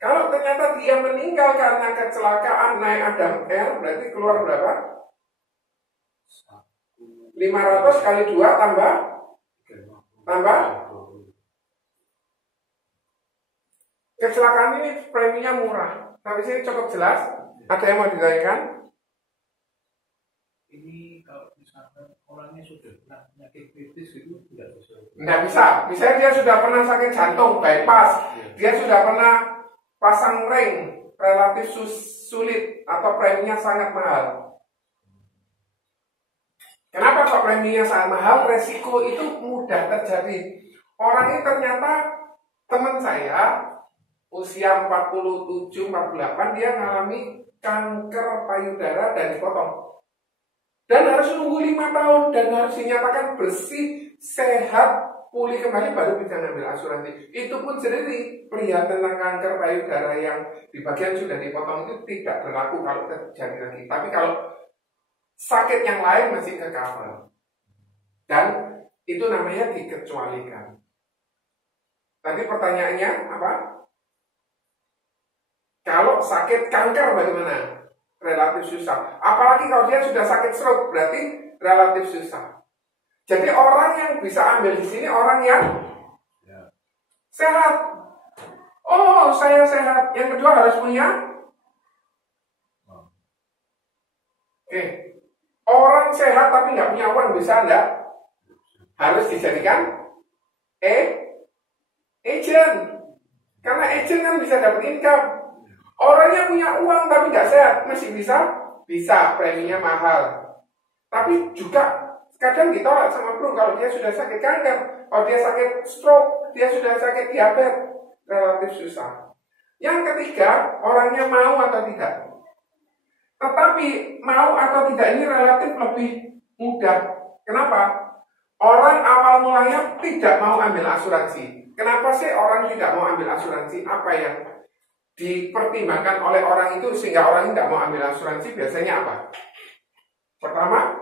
Kalau ternyata dia meninggal karena kecelakaan naik Adam Air, berarti keluar berapa? 500 kali 2 tambah? Kecelakaan ini preminya murah. Tapi sini cukup jelas. Ada yang mau ditanyakan? Ini kalau misalkan orangnya sudah pernah penyakit kritis itu tidak bisa. Tidak bisa. Misalnya dia sudah pernah sakit jantung, bypass, dia sudah pernah pasang ring, relatif sulit atau preminya sangat mahal. Kenapa kok preminya sangat mahal? Resiko itu mudah terjadi. Orang ini ternyata teman saya usia 47-48 dia mengalami kanker payudara dan dipotong. Dan harus nunggu 5 tahun dan harus dinyatakan bersih, sehat, pulih kembali baru bisa ngambil asuransi. Itu pun sendiri perihal tentang kanker payudara yang di bagian sudah dipotong itu tidak berlaku kalau terjadi lagi. Tapi kalau sakit yang lain masih ke cover. Dan itu namanya dikecualikan. Tadi pertanyaannya apa? Kalau sakit kanker bagaimana? Relatif susah. Apalagi kalau dia sudah sakit stroke, berarti relatif susah. Jadi orang yang bisa ambil di sini orang yang sehat. Oh, saya sehat. Yang kedua harus punya. Oke. Orang sehat tapi nggak punya uang bisa enggak? Harus dijadikan agent. Karena agent kan bisa dapat income. Orang yang punya uang tapi nggak sehat masih bisa preminya mahal. Tapi juga kadang ditolak sama bro kalau dia sudah sakit kanker, kalau dia sakit stroke, dia sudah sakit diabetes, relatif susah. Yang ketiga, orangnya mau atau tidak. Tetapi mau atau tidak ini relatif lebih mudah. Kenapa? Orang awal mulanya tidak mau ambil asuransi. Kenapa sih orang tidak mau ambil asuransi? Apa yang dipertimbangkan oleh orang itu sehingga orang tidak mau ambil asuransi? Biasanya apa? Pertama,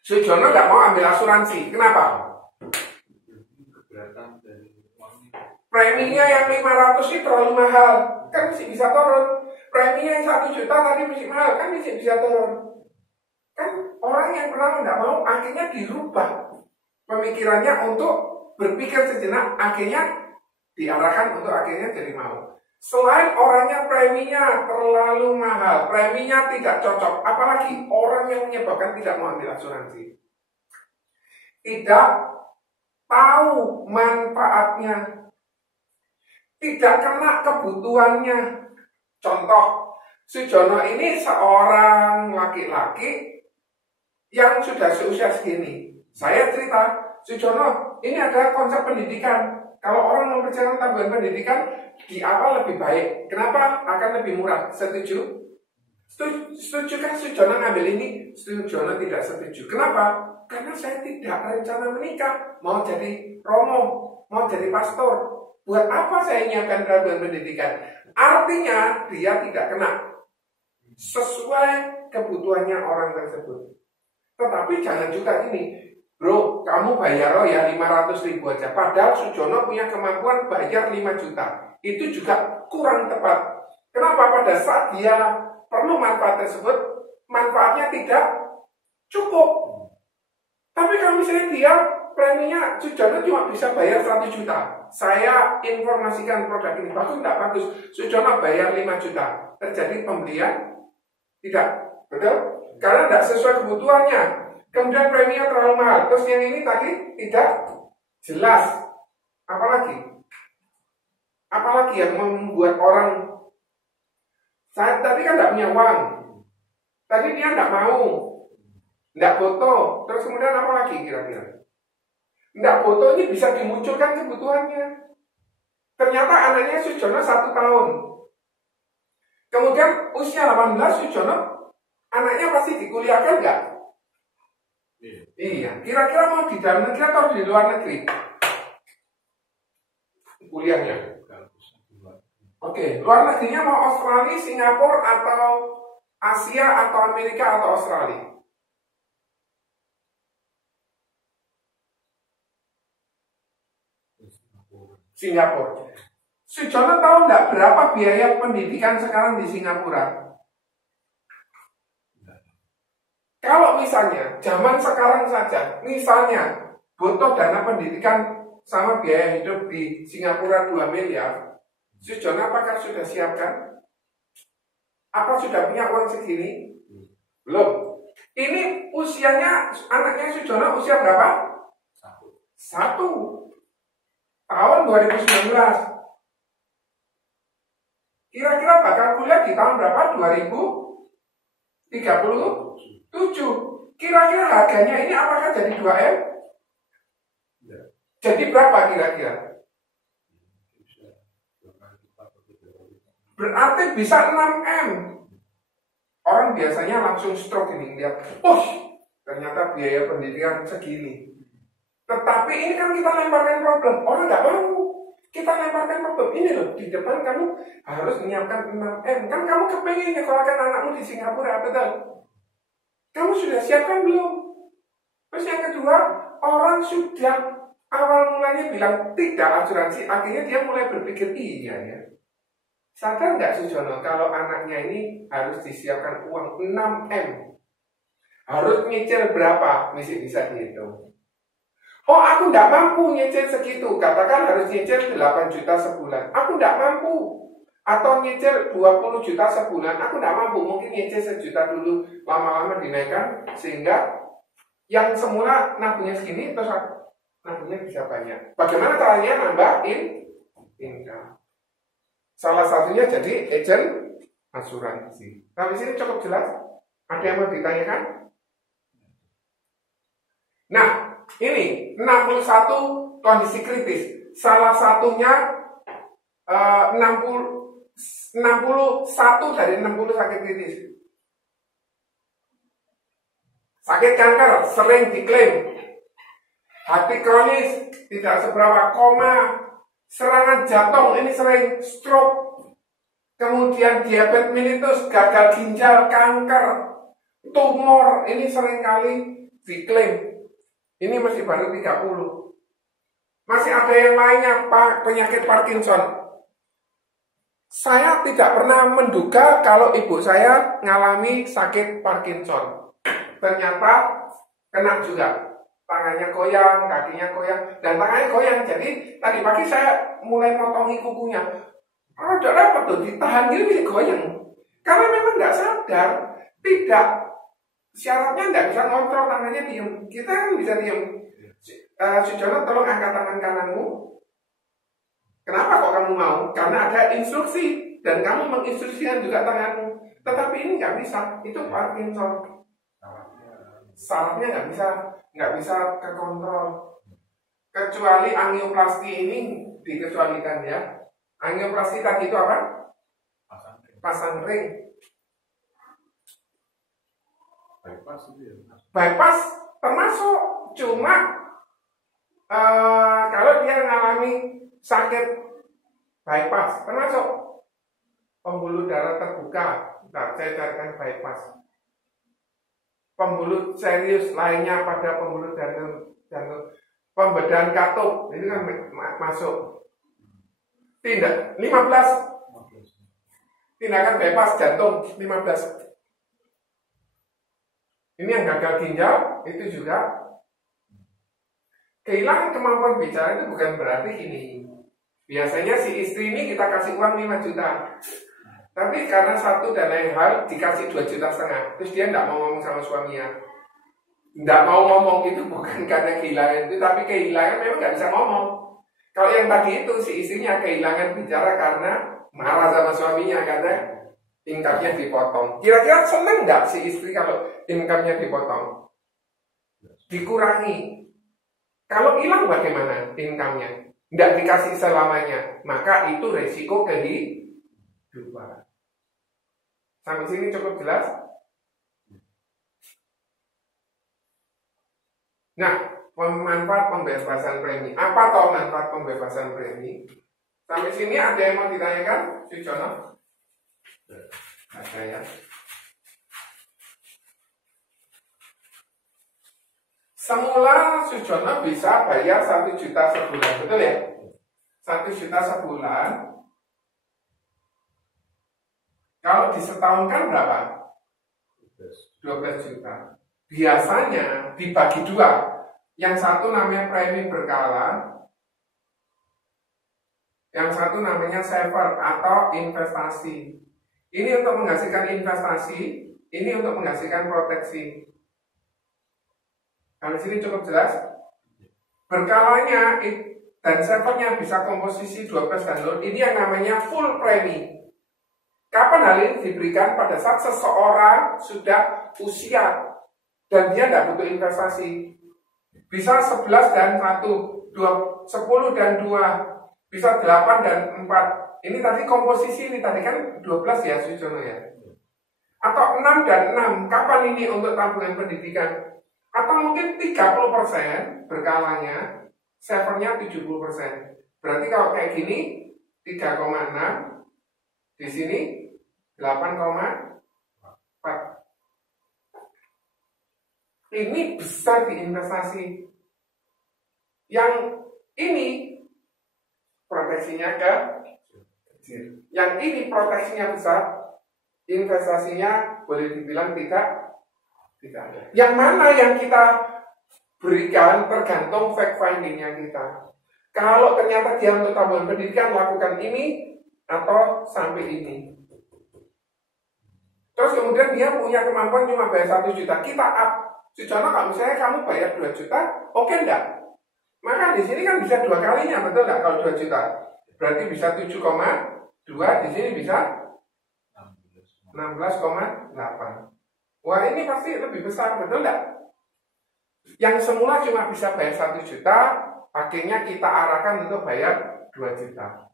Sujono nggak mau ambil asuransi. Kenapa? Preminya yang 500 itu terlalu mahal. Kan masih bisa turun. Preminya yang 1 juta tadi masih mahal. Kan masih bisa turun. Kan orang yang pertama nggak mau akhirnya dirubah pemikirannya untuk berpikir sejenak, akhirnya diarahkan untuk akhirnya jadi mau. Selain orangnya preminya terlalu mahal, preminya tidak cocok, apalagi orang yang menyebabkan tidak mau ambil asuransi. Tidak tahu manfaatnya, tidak kena kebutuhannya. Contoh, Sujono ini seorang laki-laki yang sudah seusia segini. Saya cerita, Sujono, ini ada konsep pendidikan. Kalau orang mempercayakan tabungan pendidikan di awal lebih baik. Kenapa? Akan lebih murah. Setuju? Setuju kan Sujono ngambil ini? Sujono tidak setuju. Kenapa? Karena saya tidak rencana menikah. Mau jadi romo, mau jadi pastor. Buat apa saya nyiapkan tabungan pendidikan? Artinya dia tidak kena sesuai kebutuhannya orang tersebut. Tetapi jangan juga ini, bro, kamu bayar ya 500.000 aja. Padahal Sujono punya kemampuan bayar 5 juta. Itu juga kurang tepat. Kenapa? Pada saat dia perlu manfaat tersebut, manfaatnya tidak cukup. Tapi kalau misalnya dia preminya Sujono cuma bisa bayar 1 juta. Saya informasikan produk ini bagus tidak bagus. Sujono bayar 5 juta. Terjadi pembelian? Tidak. Betul? Karena tidak sesuai kebutuhannya. Kemudian preminya terlalu mahal. Terus yang ini tadi tidak jelas. Apalagi? Apalagi yang membuat orang, saya tadi kan nggak punya uang, tadi dia nggak mau, nggak foto, terus kemudian apa lagi kira-kira? Nggak foto ini bisa dimunculkan kebutuhannya. Ternyata anaknya Sujono 1 tahun. Kemudian usia 18 Sujono, anaknya pasti dikuliahkan nggak? Iya. Kira-kira mau di dalam negeri atau di luar negeri? Kuliahnya. Oke, luar negerinya mau Australia, Singapura, atau Asia, atau Amerika, atau Australia? Singapura. Sujono tahu nggak berapa biaya pendidikan sekarang di Singapura? Kalau misalnya zaman sekarang saja, misalnya butuh dana pendidikan sama biaya hidup di Singapura 2 miliar, Sujono apakah sudah siapkan? Apa sudah punya uang segini? Belum. Ini usianya, anaknya Sujono usia berapa? 1 tahun 2019. Kira-kira bakal kuliah di tahun berapa? 2037. Kira-kira harganya ini apakah jadi 2M? Jadi berapa kira-kira? Berarti bisa 6M. Orang biasanya langsung stroke ini lihat, ternyata biaya pendidikan segini. Tetapi ini kan kita lemparkan problem, orang nggak mau. Kita lemparkan problem ini loh, di depan kamu harus menyiapkan 6M. Kan kamu kepengen nyekolahkan anakmu di Singapura, betul? Kamu sudah siapkan belum? Terus yang kedua, orang sudah awal mulanya bilang tidak asuransi, akhirnya dia mulai berpikir iya ya. Sadar nggak Sujono kalau anaknya ini harus disiapkan uang 6M? Harus nyicil berapa? Mesti bisa dihitung. Oh, aku nggak mampu nyicil segitu. Katakan harus nyicil 8 juta sebulan. Aku nggak mampu. Atau nyicil 20 juta sebulan. Aku nggak mampu. Mungkin nyicil 1 juta dulu. Lama-lama dinaikkan. Sehingga yang semula nabungnya segini, terus nabungnya bisa banyak. Bagaimana caranya nambahin income? Salah satunya jadi agent asuransi. Nah, di sini cukup jelas. Ada yang mau ditanyakan? Nah, ini 61 kondisi kritis. Salah satunya 61 dari 60 sakit kritis. Sakit kanker sering diklaim. Hati kronis tidak seberapa, koma, serangan jantung ini sering, stroke, kemudian diabetes mellitus, gagal ginjal, kanker, tumor ini sering kali diklaim. Ini masih baru 30. Masih ada yang lainnya, penyakit Parkinson. Saya tidak pernah menduga kalau ibu saya ngalami sakit Parkinson. Ternyata kena juga. Tangannya goyang, kakinya goyang, dan tangannya goyang. Jadi tadi pagi saya mulai motongi kukunya. Oh, udah repot tuh, ditahan gini bisa goyang. Karena memang nggak sadar, tidak, syaratnya nggak bisa ngontrol tangannya diem. Kita kan bisa diem. Sujono, tolong angkat tangan kananmu. Kenapa kok kamu mau? Karena ada instruksi dan kamu menginstruksikan juga tanganmu. Tetapi ini nggak bisa. Itu Parkinson. Sarafnya nggak bisa kekontrol. Kecuali angioplasti ini dikecualikan ya. Angioplasti tadi itu apa? Pasang ring. Bypass termasuk, cuma kalau dia mengalami sakit bypass termasuk pembuluh darah terbuka. Ntar saya carikan bypass. Pembuluh serius lainnya pada pembuluh jantung, pembedahan katup ini kan masuk. Tindakan 15 tindakan bypass jantung 15. Ini yang gagal ginjal itu juga. Kehilangan kemampuan bicara itu bukan berarti gini. Biasanya si istri ini kita kasih uang 5 juta. Tapi karena satu dan lain hal dikasih 2,5 juta, terus dia tidak mau ngomong sama suaminya. Tidak mau ngomong itu bukan karena kehilangan itu, tapi kehilangan memang nggak bisa ngomong. Kalau yang tadi itu si istrinya kehilangan bicara karena marah sama suaminya karena income-nya dipotong. Kira-kira seneng nggak si istri kalau income-nya dipotong? Dikurangi. Kalau hilang bagaimana income-nya? Nggak dikasih selamanya, maka itu resiko kehidupan. Sampai sini cukup jelas? Nah, manfaat pembebasan premi. Apa toh manfaat pembebasan premi? Sampai sini ada yang mau ditanyakan? Sujono? Ada ya. Semula Sujono bisa bayar 1 juta sebulan, betul ya? 1 juta sebulan. Kalau disetahunkan berapa? 12 juta. Biasanya dibagi dua. Yang satu namanya premi berkala, yang satu namanya saver atau investasi. Ini untuk menghasilkan investasi, ini untuk menghasilkan proteksi. Di sini cukup jelas. Berkalanya dan savernya bisa komposisi 12 dan 0. Ini yang namanya full premi. Kapan hal ini diberikan? Pada saat seseorang sudah usia dan dia tidak butuh investasi. Bisa 11 dan 1, 10 dan 2, bisa 8 dan 4. Ini tadi komposisi, ini tadi kan 12 ya Sujono ya. Atau 6 dan 6, kapan ini untuk tabungan pendidikan? Atau mungkin 30% berkalanya, savernya 70%. Berarti kalau kayak gini 3,6, di sini 8,4. Ini besar di investasi. Yang ini proteksinya kecil. Yang ini proteksinya besar, investasinya boleh dibilang tidak ada. Yang mana yang kita berikan tergantung fact findingnya kita. Kalau ternyata dia untuk tabungan pendidikan lakukan ini atau sampai ini. Terus kemudian dia punya kemampuan cuma bayar 1 juta, kita up. Sujono kalau misalnya kamu bayar 2 juta, oke enggak? Maka di sini kan bisa 2 kalinya, betul enggak kalau 2 juta? Berarti bisa 7,2, di sini bisa 16,8. Wah ini pasti lebih besar, betul enggak? Yang semula cuma bisa bayar 1 juta, akhirnya kita arahkan untuk bayar 2 juta.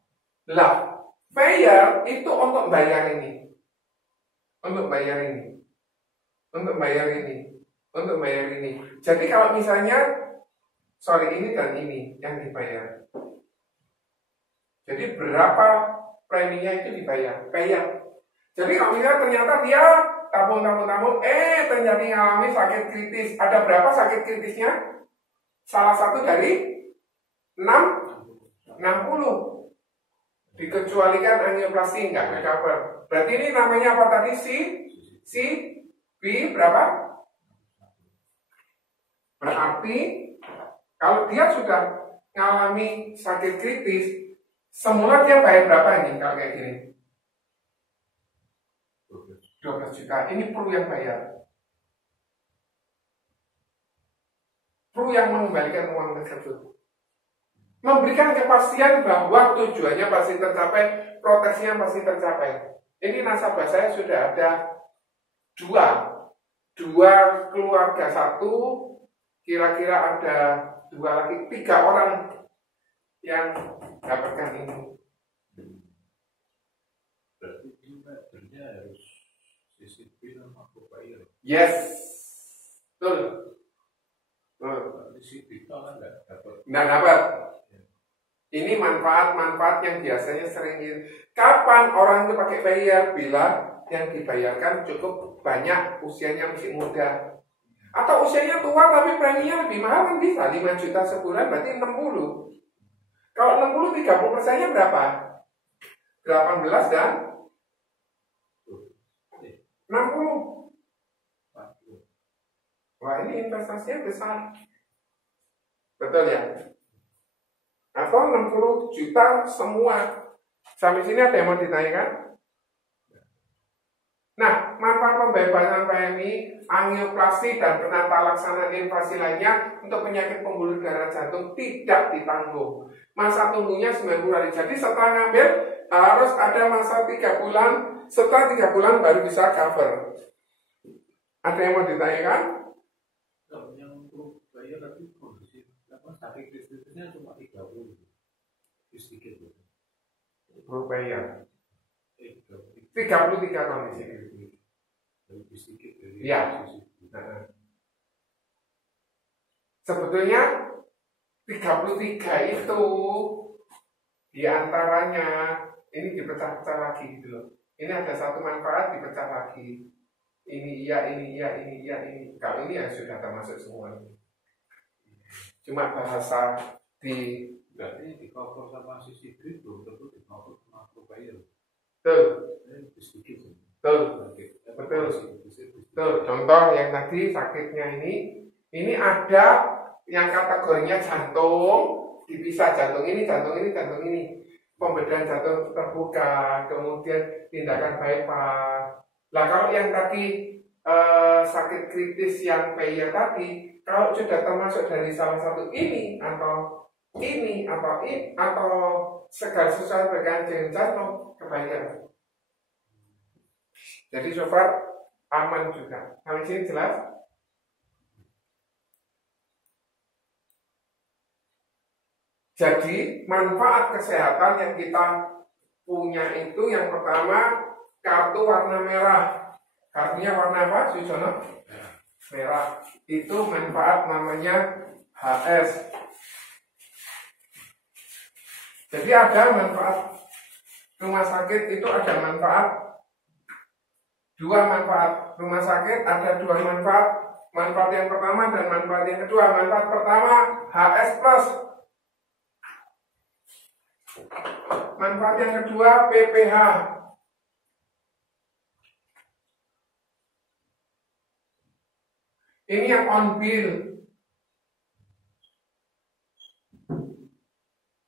Lah, bayar itu untuk bayar ini. Untuk bayar ini. Untuk bayar ini. Untuk bayar ini. Jadi kalau misalnya ini dan ini yang dibayar. Jadi berapa preminya itu dibayar? Bayar. Jadi kalau misalnya ternyata dia tabung, ternyata mengalami sakit kritis. Ada berapa sakit kritisnya? Salah satu dari 60. Dikecualikan angioplasti enggak cover. Berarti ini namanya apa tadi? C, B berapa? Berarti kalau dia sudah mengalami sakit kritis, semula dia bayar berapa ini kalau kayak gini? 12 juta. Ini perlu yang bayar. Perlu yang mengembalikan uang tersebut. Memberikan kepastian bahwa tujuannya pasti tercapai, proteksinya pasti tercapai. Ini nasabah saya sudah ada dua keluarga, satu kira-kira ada 2 lagi, 3 orang yang dapatkan ini. Berarti ini harus disiplin sama bayar. Yes, betul. Disiplin kan nggak dapat. Ini manfaat-manfaat yang biasanya sering. Kapan orang itu pakai bayar? Bila yang dibayarkan cukup banyak, usianya masih muda. Atau usianya tua tapi preminya lebih mahal kan bisa 5 juta sebulan berarti 60. Kalau 60 30%-nya berapa? 18 dan 60. Wah ini investasinya besar. Betul ya? Atau 60 juta semua. Sampai sini ada yang mau ditanyakan? Nah, manfaat pembebasan PMI, angioplasti, dan penata laksanaan invasi lainnya untuk penyakit pembuluh darah jantung tidak ditanggung. Masa tunggunya 90 hari. Jadi setelah ngambil harus ada masa 3 bulan. Setelah 3 bulan baru bisa cover. Ada yang mau ditanyakan? Yang untuk bayar tapi kondisi sakit kritisnya cuma 30, sedikit. Rupiah. 33 kondisi. Lebih sedikit. Ya. Sebetulnya 33 itu diantaranya ini dipecah-pecah lagi gitu loh. Ini ada satu manfaat dipecah lagi. Ini iya, ini iya, ini iya, ini. Kalau ini ya sudah termasuk semua ini. Cuma bahasa di berarti di cover sama sisi itu belum tentu di cover sama Rupiah. Betul. Lebih sedikit. Betul. Betul. Contoh yang tadi sakitnya ini ada yang kategorinya jantung, dipisah jantung ini, jantung ini, jantung ini. Pembedahan jantung terbuka, kemudian tindakan bypass. Lah kalau yang tadi sakit kritis yang PIA tadi, kalau sudah termasuk dari salah satu ini atau segala sesuatu berkaitan dengan jantung, kebanyakan. Jadi so far aman juga. Sampai sini jelas? Jadi manfaat kesehatan yang kita punya itu yang pertama kartu warna merah. Kartunya warna apa, Sujono? Merah. Itu manfaat namanya HS. Jadi ada manfaat rumah sakit itu ada manfaat. Dua manfaat rumah sakit ada dua manfaat. Manfaat yang pertama dan manfaat yang kedua. Manfaat pertama HS plus. Manfaat yang kedua PPH. Ini yang on bill.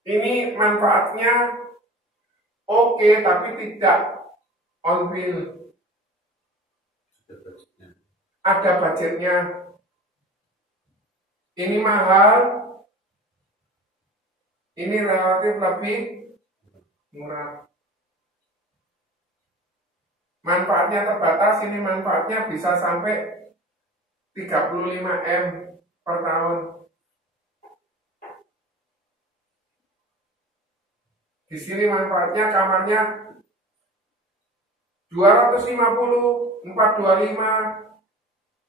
Ini manfaatnya oke, tapi tidak on bill. Ada budgetnya. Ini mahal. Ini relatif lebih murah. Manfaatnya terbatas. Ini manfaatnya bisa sampai 35 M per tahun. Di sini manfaatnya kamarnya 250, 425,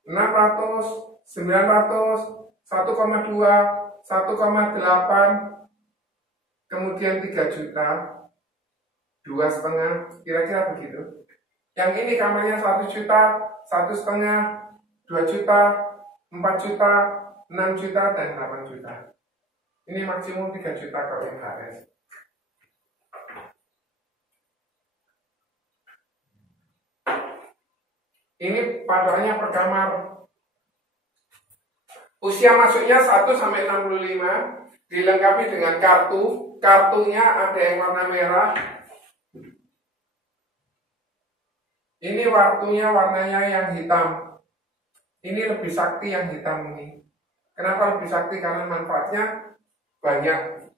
600, 900, 1,2, 1,8, kemudian 3 juta, 2,5, kira-kira begitu. Yang ini kamarnya 1 juta, 1,5, 2 juta, 4 juta, 6 juta, dan 8 juta. Ini maksimum 3 juta kalau yang HS. Ini padoannya per kamar. Usia masuknya 1 sampai 65, dilengkapi dengan kartu. Kartunya ada yang warna merah. Ini warnanya yang hitam. Ini lebih sakti yang hitam ini. Kenapa lebih sakti? Karena manfaatnya banyak.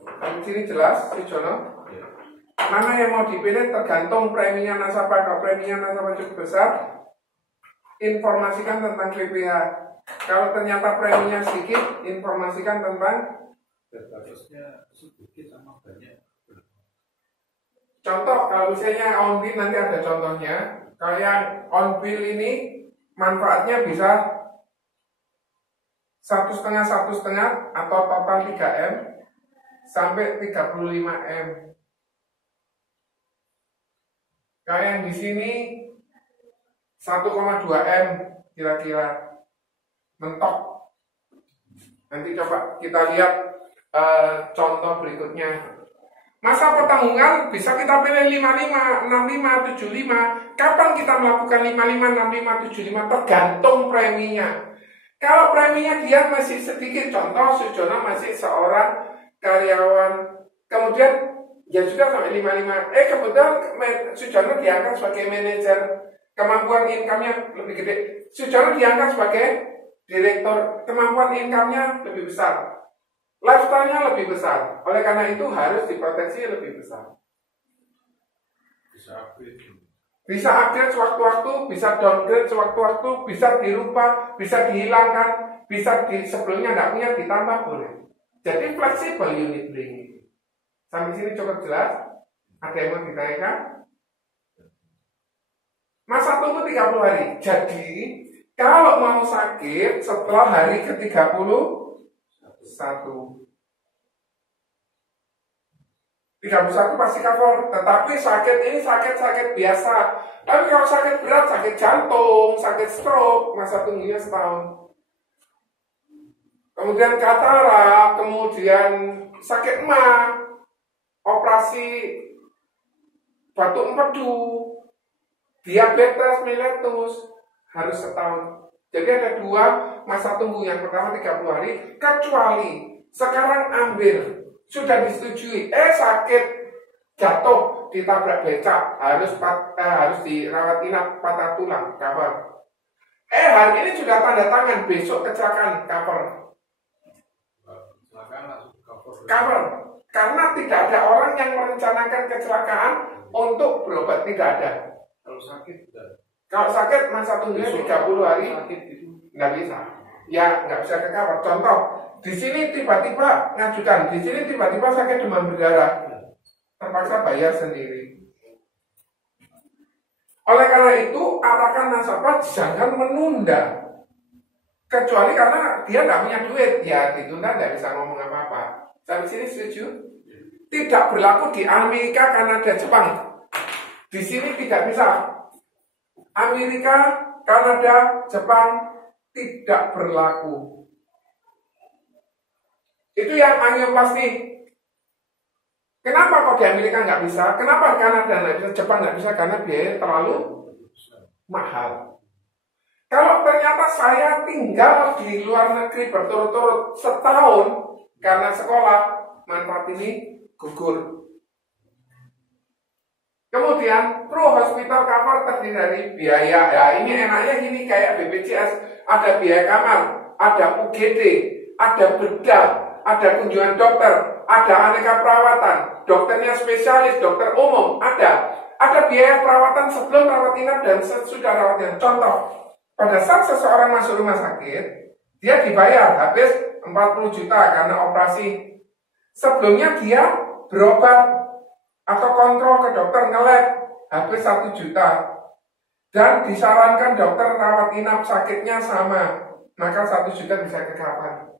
Di sini jelas, Sujono. Mana yang mau dipilih tergantung preminya nasabah. Kalau preminya nasabah cukup besar, informasikan tentang PPH. Kalau ternyata preminya sedikit, informasikan tentang batasnya sedikit sama banyak. Contoh, kalau misalnya on bill nanti ada contohnya. Kalau yang on bill ini manfaatnya bisa 1,5 atau total 3 M sampai 35 M. Kayak yang di sini 1,2 M kira-kira mentok. Nanti coba kita lihat contoh berikutnya. Masa pertanggungan bisa kita pilih 55, 65, 75. Kapan kita melakukan 55, 65, 75? Tergantung preminya. Kalau preminya dia masih sedikit, contoh Sujono masih seorang karyawan, kemudian Ya sudah sampai 55. Kebetulan Sujono diangkat sebagai manajer, kemampuan income-nya lebih gede. Sujono diangkat sebagai direktur, kemampuan income-nya lebih besar, lifestyle-nya lebih besar. Oleh karena itu harus diproteksi lebih besar. Bisa upgrade sewaktu-waktu, bisa downgrade sewaktu-waktu, bisa dirubah, bisa dihilangkan, bisa sebelumnya nggak punya ditambah boleh. Jadi fleksibel unit link. Sampai sini cukup jelas? Ada yang mau ditanyakan? Masa tunggu 30 hari. Jadi, kalau mau sakit setelah hari ke-31. 31 pasti cover. Tetapi sakit ini sakit biasa. Tapi kalau sakit berat, sakit jantung, sakit stroke, masa tunggunya setahun. Kemudian katarak, kemudian sakit mah, operasi batu empedu, diabetes mellitus harus setahun. Jadi ada 2 masa tunggu. Yang pertama 30 hari, kecuali sekarang ambil sudah disetujui, sakit jatuh ditabrak becak harus dirawat inap patah tulang cover. Hari ini sudah tanda tangan, besok kecelakaan cover. Cover. Karena tidak ada orang yang merencanakan kecelakaan untuk berobat, tidak ada. Kalau sakit masa tunggunya 30 hari, nggak bisa. Ya nggak bisa ke cover. Contoh, di sini tiba-tiba ngajukan, di sini tiba-tiba sakit demam berdarah, terpaksa bayar sendiri. Oleh karena itu, arahkan nasabah jangan menunda. Kecuali karena dia nggak punya duit, ya ditunda nggak bisa ngomong apa-apa. Sampai sini setuju? Tidak berlaku di Amerika, Kanada, Jepang. Di sini tidak bisa. Amerika, Kanada, Jepang tidak berlaku. Itu yang angioplasti. Kenapa kok di Amerika nggak bisa? Kenapa Kanada nggak bisa? Jepang nggak bisa? Karena biaya terlalu mahal. Kalau ternyata saya tinggal di luar negeri berturut-turut setahun karena sekolah, manfaat ini gugur. Kemudian pro hospital cover terdiri dari biaya. Ya ini enaknya gini, kayak BPJS, ada biaya kamar, ada UGD, ada bedah, ada kunjungan dokter, ada aneka perawatan, dokternya spesialis, dokter umum, ada biaya perawatan sebelum rawat inap dan sesudah rawat inap. Contoh, pada saat seseorang masuk rumah sakit, dia dibayar habis 40 juta karena operasi. Sebelumnya dia berobat atau kontrol ke dokter nge-lab habis 1 juta. Dan disarankan dokter rawat inap sakitnya sama, maka 1 juta bisa ke-cover.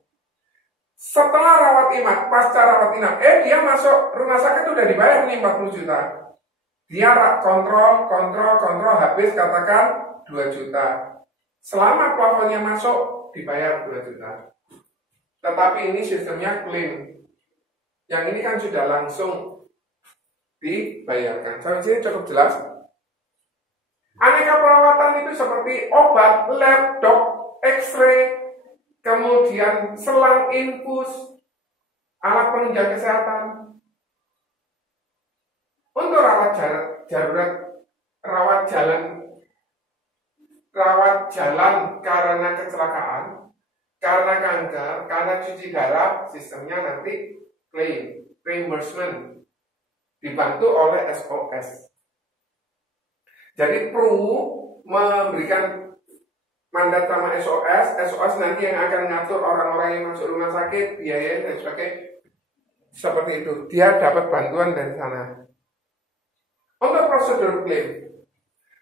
Setelah rawat inap, pasca rawat inap, dia masuk rumah sakit udah dibayar nih 40 juta. Dia kontrol habis katakan 2 juta. Selama plafonnya masuk dibayar 2 juta. Tetapi ini sistemnya klaim. Yang ini kan sudah langsung dibayarkan. Sampai sini cukup jelas. Aneka perawatan itu seperti obat, lab, X-ray, kemudian selang infus, alat penunjang kesehatan. Untuk rawat darurat, rawat jalan karena kecelakaan, karena kanker, karena cuci darah, sistemnya nanti claim, reimbursement, dibantu oleh SOS. Jadi perlu memberikan mandat sama SOS nanti yang akan mengatur orang-orang yang masuk rumah sakit, biaya dan sebagainya. Seperti itu, dia dapat bantuan dari sana. Untuk prosedur klaim,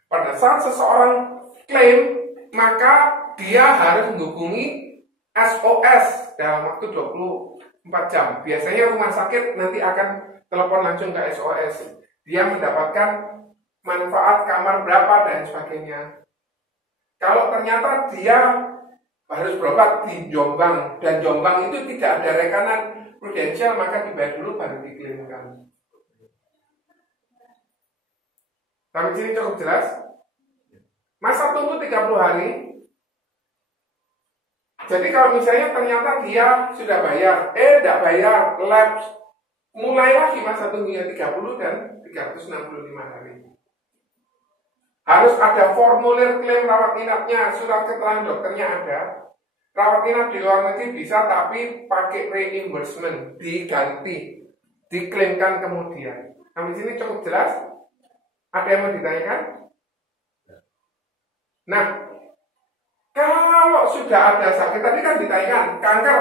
pada saat seseorang klaim, maka dia harus menghubungi SOS dalam waktu 24 jam. Biasanya rumah sakit nanti akan telepon langsung ke SOS. Dia mendapatkan manfaat kamar berapa dan sebagainya. Kalau ternyata dia harus berobat di Jombang, dan Jombang itu tidak ada rekanan prudensial, maka dibayar dulu baru diklaimkan. Sampai sini cukup jelas? Masa tunggu 30 hari. Jadi kalau misalnya ternyata dia sudah bayar, tidak bayar, lapse, mulai lagi masa tunggunya 30 dan 365 hari. Harus ada formulir klaim rawat inapnya, surat keterangan dokternya ada. Rawat inap di luar negeri bisa, tapi pakai reimbursement, diganti, diklaimkan kemudian. Sampai sini cukup jelas? Ada yang mau ditanyakan? Nah, kalau sudah ada sakit, tadi kan ditanyakan, kanker,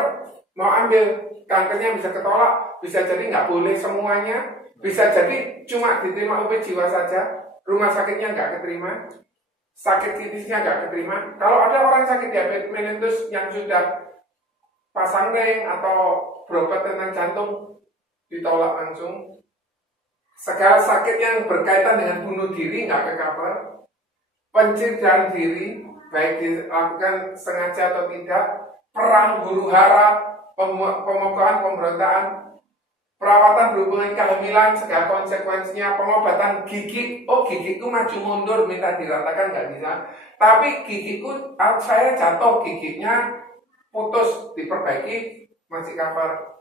mau ambil, kankernya bisa ketolak, bisa jadi nggak boleh semuanya, bisa jadi cuma diterima OP jiwa saja, rumah sakitnya nggak keterima, sakit kritisnya nggak keterima. Kalau ada orang sakit diabetes mellitus yang sudah pasang ring atau berobat tentang jantung, ditolak langsung. Segala sakit yang berkaitan dengan bunuh diri nggak ke cover. Pencurigaan diri, baik dilakukan sengaja atau tidak, perang huru hara, pemogokan, pemberontakan, perawatan berhubungan kehamilan, segala konsekuensinya, pengobatan gigi. Oh, gigiku maju mundur, minta diratakan nggak bisa. Tapi gigiku, saya jatuh, giginya putus, diperbaiki, masih cover.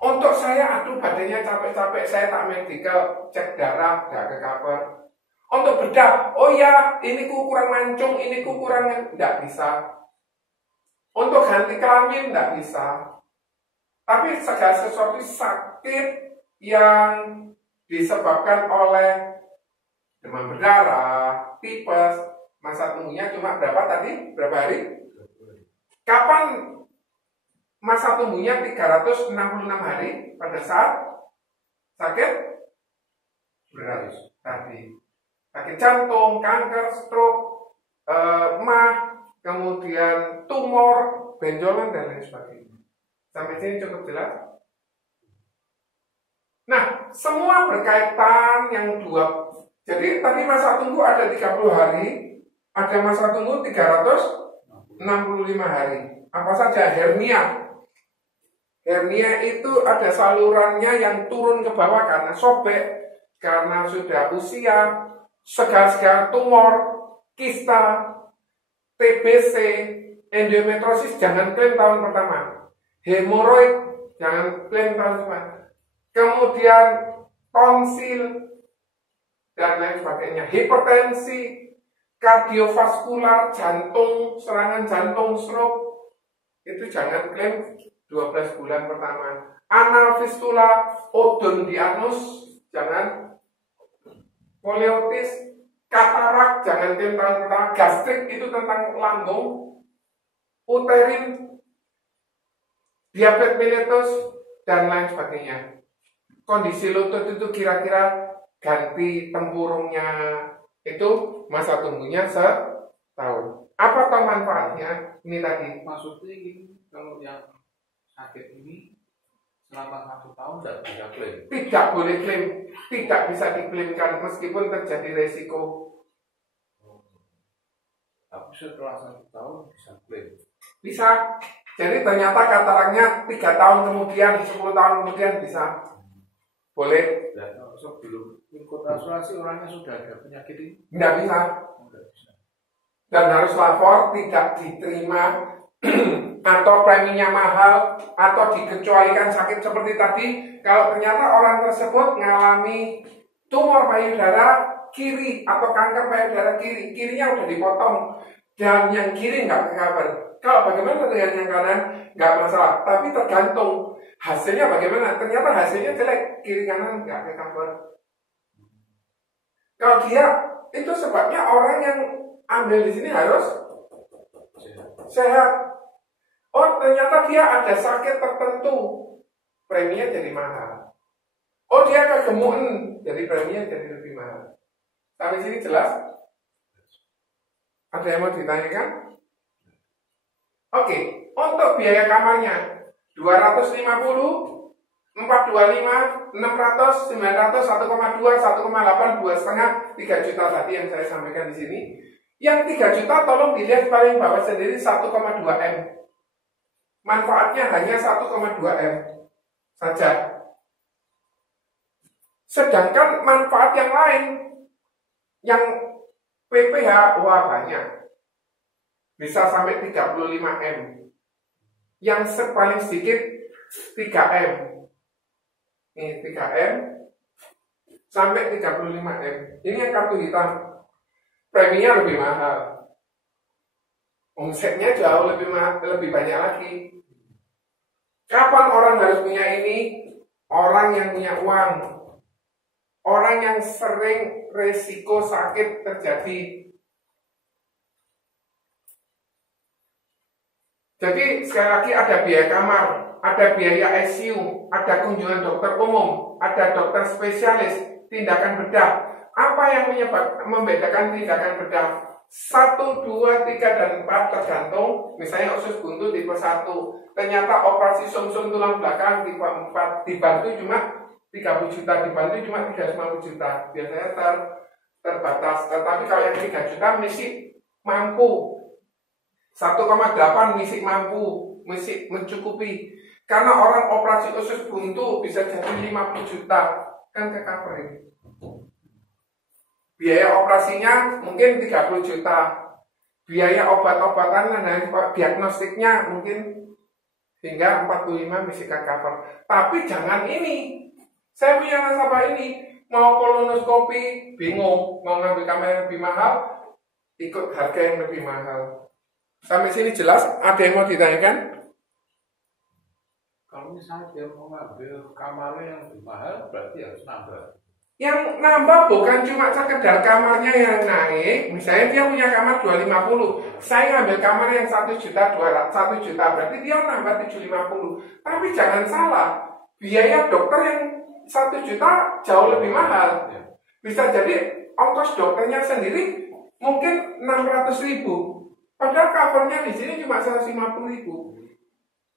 Untuk saya, aduh badannya capek-capek, saya tak medical, cek darah, nggak ke cover. Untuk bedah, oh ya, ini ku kurang mancung, ini ku kurang, nggak bisa. Untuk ganti kelamin, nggak bisa. Tapi segala sesuatu sakit yang disebabkan oleh demam berdarah, tipes, masa tunggunya cuma berapa tadi? Berapa hari? Kapan masa tunggunya 366 hari pada saat sakit berat tadi? Sakit jantung, kanker, stroke, emah, kemudian tumor, benjolan, dan lain sebagainya. Sampai sini cukup jelas? Nah, semua berkaitan yang dua. Jadi tadi masa tunggu ada 30 hari, ada masa tunggu 365 hari. Apa saja? Hernia. Hernia itu ada salurannya yang turun ke bawah karena sobek, karena sudah usia, segala tumor, kista, TBC, endometriosis jangan klaim tahun pertama. Hemoroid jangan klaim tahun depan. Kemudian tonsil dan lain sebagainya. Hipertensi, kardiovaskular, jantung, serangan jantung, stroke, itu jangan klaim 12 bulan pertama. Anal fistula, odon di anus, jangan. Poliotis, katarak, jangan klaim tahun pertama. Gastrik itu tentang lambung. Uterin, diabetes mellitus, dan lain sebagainya. Kondisi lutut itu kira-kira ganti tempurungnya itu masa tunggunya setahun. Apa toh manfaatnya? Ini tadi. Maksudnya gini, kalau yang sakit ini selama 1 tahun tidak bisa klaim. Tidak boleh klaim, tidak bisa diklaimkan meskipun terjadi resiko. Tapi setelah 1 tahun bisa klaim. Bisa. Jadi ternyata kataraknya 3 tahun kemudian, 10 tahun kemudian bisa. Boleh. Dan sebelum ikut asuransi orangnya sudah ada penyakit ini? Tidak bisa. Dan harus lapor, tidak diterima atau preminya mahal atau dikecualikan sakit seperti tadi. Kalau ternyata orang tersebut mengalami tumor payudara kiri atau kanker payudara kiri, kirinya udah dipotong dan yang kiri nggak ke-cover. Kalau bagaimana dengan yang kanan? Nggak masalah, tapi tergantung hasilnya bagaimana. Ternyata hasilnya jelek, kiri kanan nggak ke-cover. Kalau dia, itu sebabnya orang yang ambil di sini harus sehat. Oh, ternyata dia ada sakit tertentu, preminya jadi mahal. Oh, dia kegemukan, jadi preminya jadi lebih mahal. Sampai sini jelas? Ada yang mau ditanyakan? Oke, untuk biaya kamarnya 250, 425, 600, 900, 1,2, 1,8, 2,5, 3 juta tadi yang saya sampaikan di sini. Yang 3 juta tolong dilihat paling bawah sendiri 1,2 M. Manfaatnya hanya 1,2 M saja. Sedangkan manfaat yang lain yang PPH wah banyak. Bisa sampai 35 M. Yang paling sedikit 3 M. Ini 3M sampai 35M. Ini yang kartu hitam. Preminya lebih mahal. Omsetnya jauh lebih banyak lagi. Kapan orang harus punya ini? Orang yang punya uang. Orang yang sering resiko sakit terjadi. Jadi sekali lagi ada biaya kamar, ada biaya ICU, ada kunjungan dokter umum, ada dokter spesialis, tindakan bedah. Apa yang membedakan tindakan bedah? 1, 2, 3, dan 4 tergantung. Misalnya usus buntu tipe 1, ternyata operasi sumsum tulang belakang tipe 4 dibantu cuma 30 juta, dibantu cuma 350 juta. Biasanya terbatas. Tetapi kalau yang 3 juta misi mampu. 1,8 misi mampu, misi mencukupi. Karena orang operasi usus buntu bisa jadi 50 juta, kan ke cover ini. Biaya operasinya mungkin 30 juta. Biaya obat-obatan dan diagnostiknya mungkin hingga 45 misi ke cover. Tapi jangan ini. Saya punya nasabah ini, mau kolonoskopi, bingung, mau ngambil kamera yang lebih mahal, ikut harga yang lebih mahal. Sampai sini jelas? Ada yang mau ditanyakan? Kalau misalnya dia mau ngambil kamarnya yang lebih mahal, berarti harus nambah. Yang nambah bukan cuma sekedar kamarnya yang naik. Misalnya dia punya kamar 250, saya ngambil kamar yang 1 juta, 1 juta, berarti dia nambah 750. Tapi jangan salah, biaya dokter yang 1 juta jauh lebih mahal. Bisa jadi ongkos dokternya sendiri mungkin 600.000. Padahal covernya di sini cuma 150.000.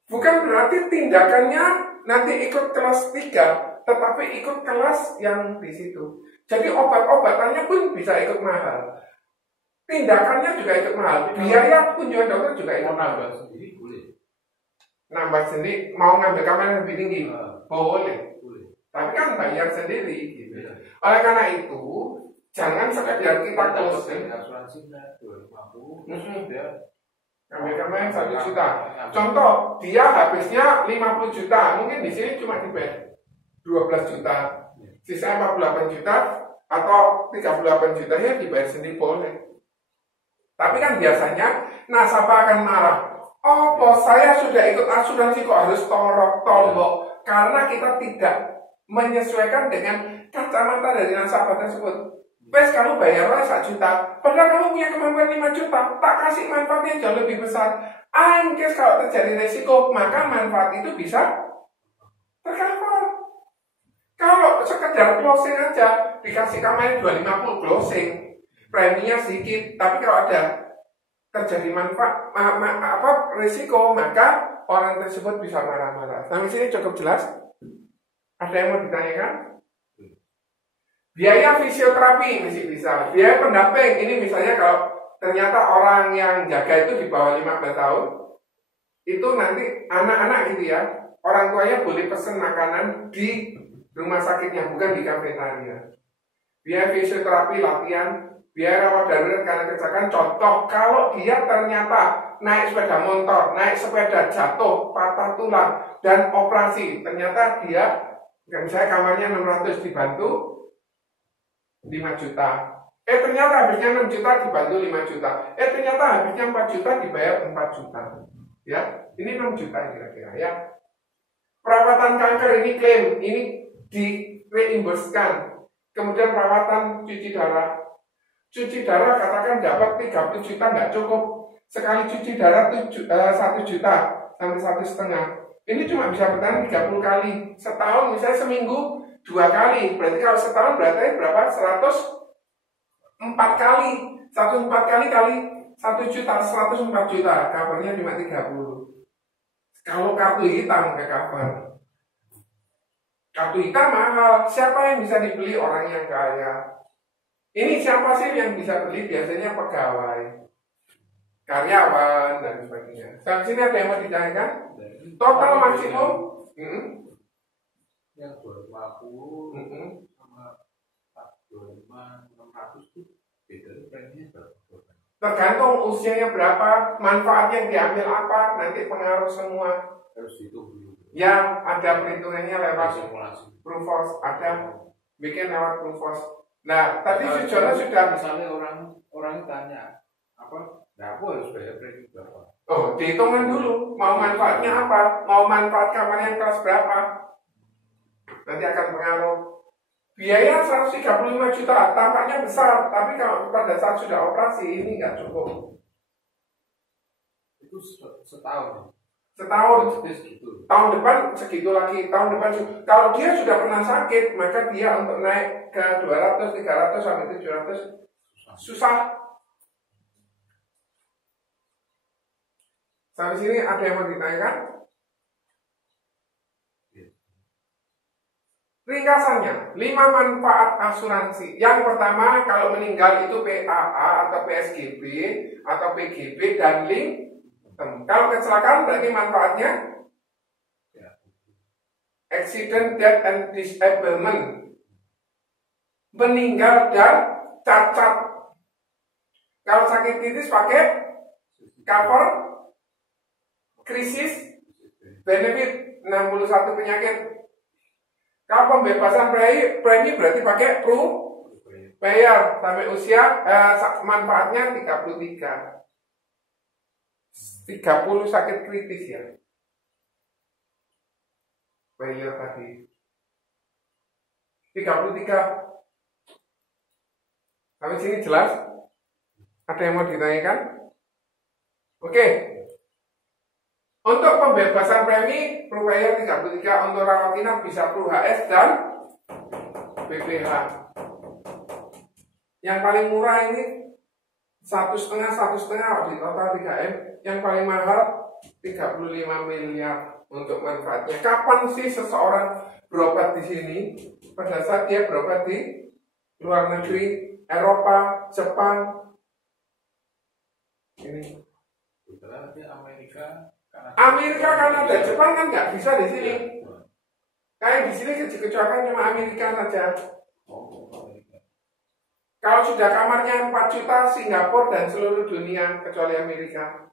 Bukan berarti tindakannya nanti ikut kelas 3, tetapi ikut kelas yang di situ. Jadi obat-obatannya pun bisa ikut mahal. Tindakannya juga ikut mahal. Biaya kunjungan dokter juga ikut mahal. Nambah sendiri boleh. Nambah sendiri, mau ngambil kamar yang lebih tinggi? Boleh. Tapi kan bayar sendiri gitu. Oleh karena itu, jangan sekedar kita closing. Asuransinya 250, dia Ambil kamar yang 1 juta. Contoh, dia habisnya 50 juta, mungkin di sini cuma dibayar 12 juta, sisa 48 juta atau 38 juta ya dibayar sendiri boleh. Tapi kan biasanya nasabah akan marah. Oh, saya sudah ikut asuransi kok harus tombok karena kita tidak menyesuaikan dengan kacamata dari nasabah tersebut. Wes kamu bayarlah 1 juta, padahal kamu punya kemampuan 5 juta, tak kasih manfaatnya jauh lebih besar. In case kalau terjadi resiko, maka manfaat itu bisa tercover. Kalau sekedar closing aja, dikasih kamar 250 closing, preminya sedikit, tapi kalau ada terjadi manfaat, resiko, maka orang tersebut bisa marah-marah. Sampai sini cukup jelas? Ada yang mau ditanyakan? Biaya fisioterapi masih bisa. Biaya pendamping, ini misalnya kalau ternyata orang yang jaga itu di bawah 15 tahun, itu nanti anak-anak gitu ya, orang tuanya boleh pesen makanan di rumah sakitnya, bukan di kafetaria. Biaya fisioterapi latihan, biaya rawat darurat karena kecelakaan. Contoh, kalau dia ternyata naik sepeda motor, naik sepeda jatuh, patah tulang, dan operasi, ternyata dia, misalnya kamarnya 600 dibantu 5 juta. Ternyata habisnya 6 juta dibantu 5 juta. Ternyata habisnya 4 juta dibayar 4 juta. Ya, ini 6 juta kira-kira ya. Perawatan kanker ini klaim, ini di reimburskan. Kemudian perawatan cuci darah. Cuci darah katakan dapat 30 juta nggak cukup. Sekali cuci darah 1 juta sampai 1,5. Ini cuma bisa bertahan 30 kali. Setahun misalnya seminggu 2 kali, berarti kalau setahun berarti berapa? 104 kali. 104 kali 1 juta, 104 juta. Covernya cuma 30. Kalau kartu hitam ke cover. Kartu hitam mahal. Siapa yang bisa dibeli? Orang yang kaya. Ini siapa sih yang bisa beli? Biasanya pegawai, karyawan, dan sebagainya. Sampai sini ada yang mau ditanyakan? Total maksimum? Yang 250 sama 25, 600 itu beda preminya berapa? Tergantung usianya berapa, manfaat yang diambil apa, nanti pengaruh semua. Harus ditunggu. Yang ada perhitungannya lewat Provos, ada bikin lewat Provos. Nah, tadi Sujono sudah misalnya orang tanya apa? Nah, aku harus bayar kredit berapa? Oh, dihitungkan dulu mau manfaatnya apa, mau manfaat kamar yang kelas berapa. Nanti akan pengaruh. Biaya 135 juta tampaknya besar, tapi kalau pada saat sudah operasi ini nggak cukup. Itu setahun. Setahun. Segitu. Tahun depan segitu lagi, tahun depan kalau dia sudah pernah sakit, maka dia untuk naik ke 200, 300 sampai 700 susah. Sampai sini ada yang mau ditanyakan? Ringkasannya, 5 manfaat asuransi. Yang pertama, kalau meninggal itu PAA atau PSGB atau PGB dan link. Kalau kecelakaan berarti manfaatnya accident, death, and disablement. Meninggal dan cacat. Kalau sakit titis pakai cover krisis benefit 61 penyakit. Kalau pembebasan premi berarti pakai bayar sampai usia manfaatnya 33. 30 sakit kritis ya. Bayar tadi 33. Sampai sini jelas? Ada yang mau ditanyakan? Oke. Untuk pembebasan premi perlu bayar 33, untuk rawat inap bisa perlu HS dan BPH. Yang paling murah ini 1,5 di total 3M. Yang paling mahal 35 miliar untuk manfaatnya. Kapan sih seseorang berobat di sini? Pada saat dia berobat di luar negeri, Eropa, Jepang. Ini Amerika, Kanada, Jepang kan nggak bisa di sini. Kayak di sini kecuali cuma Amerika saja. Kalau sudah kamarnya 4 juta, Singapura dan seluruh dunia kecuali Amerika.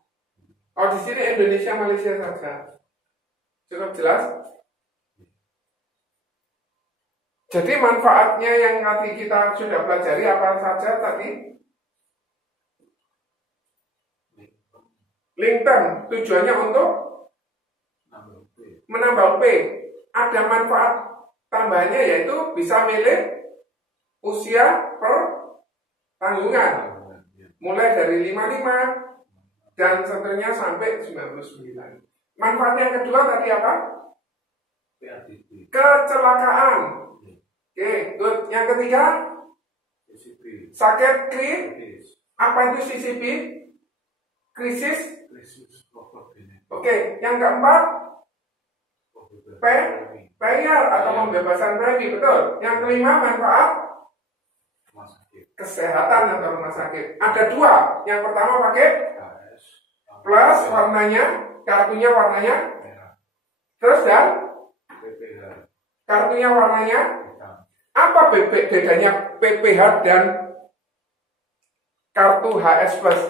Kalau di sini Indonesia, Malaysia saja. Cukup jelas? Jadi manfaatnya yang tadi kita sudah pelajari apa saja tadi? Link term tujuannya untuk menambah P. Ada manfaat tambahannya yaitu bisa milih usia per tanggungan. Mulai dari 55 dan seterusnya sampai 99. Manfaat yang kedua tadi apa? Kecelakaan. Oke, good. Yang ketiga sakit kritis. Apa itu CCP? Krisis. Oke, yang keempat bayar atau pembebasan premi, betul. Yang kelima manfaat kesehatan atau rumah sakit. Ada 2. Yang pertama pakai plus warnanya, kartunya warnanya, terus dan kartunya warnanya. Apa bedanya PPH dan kartu HS Plus?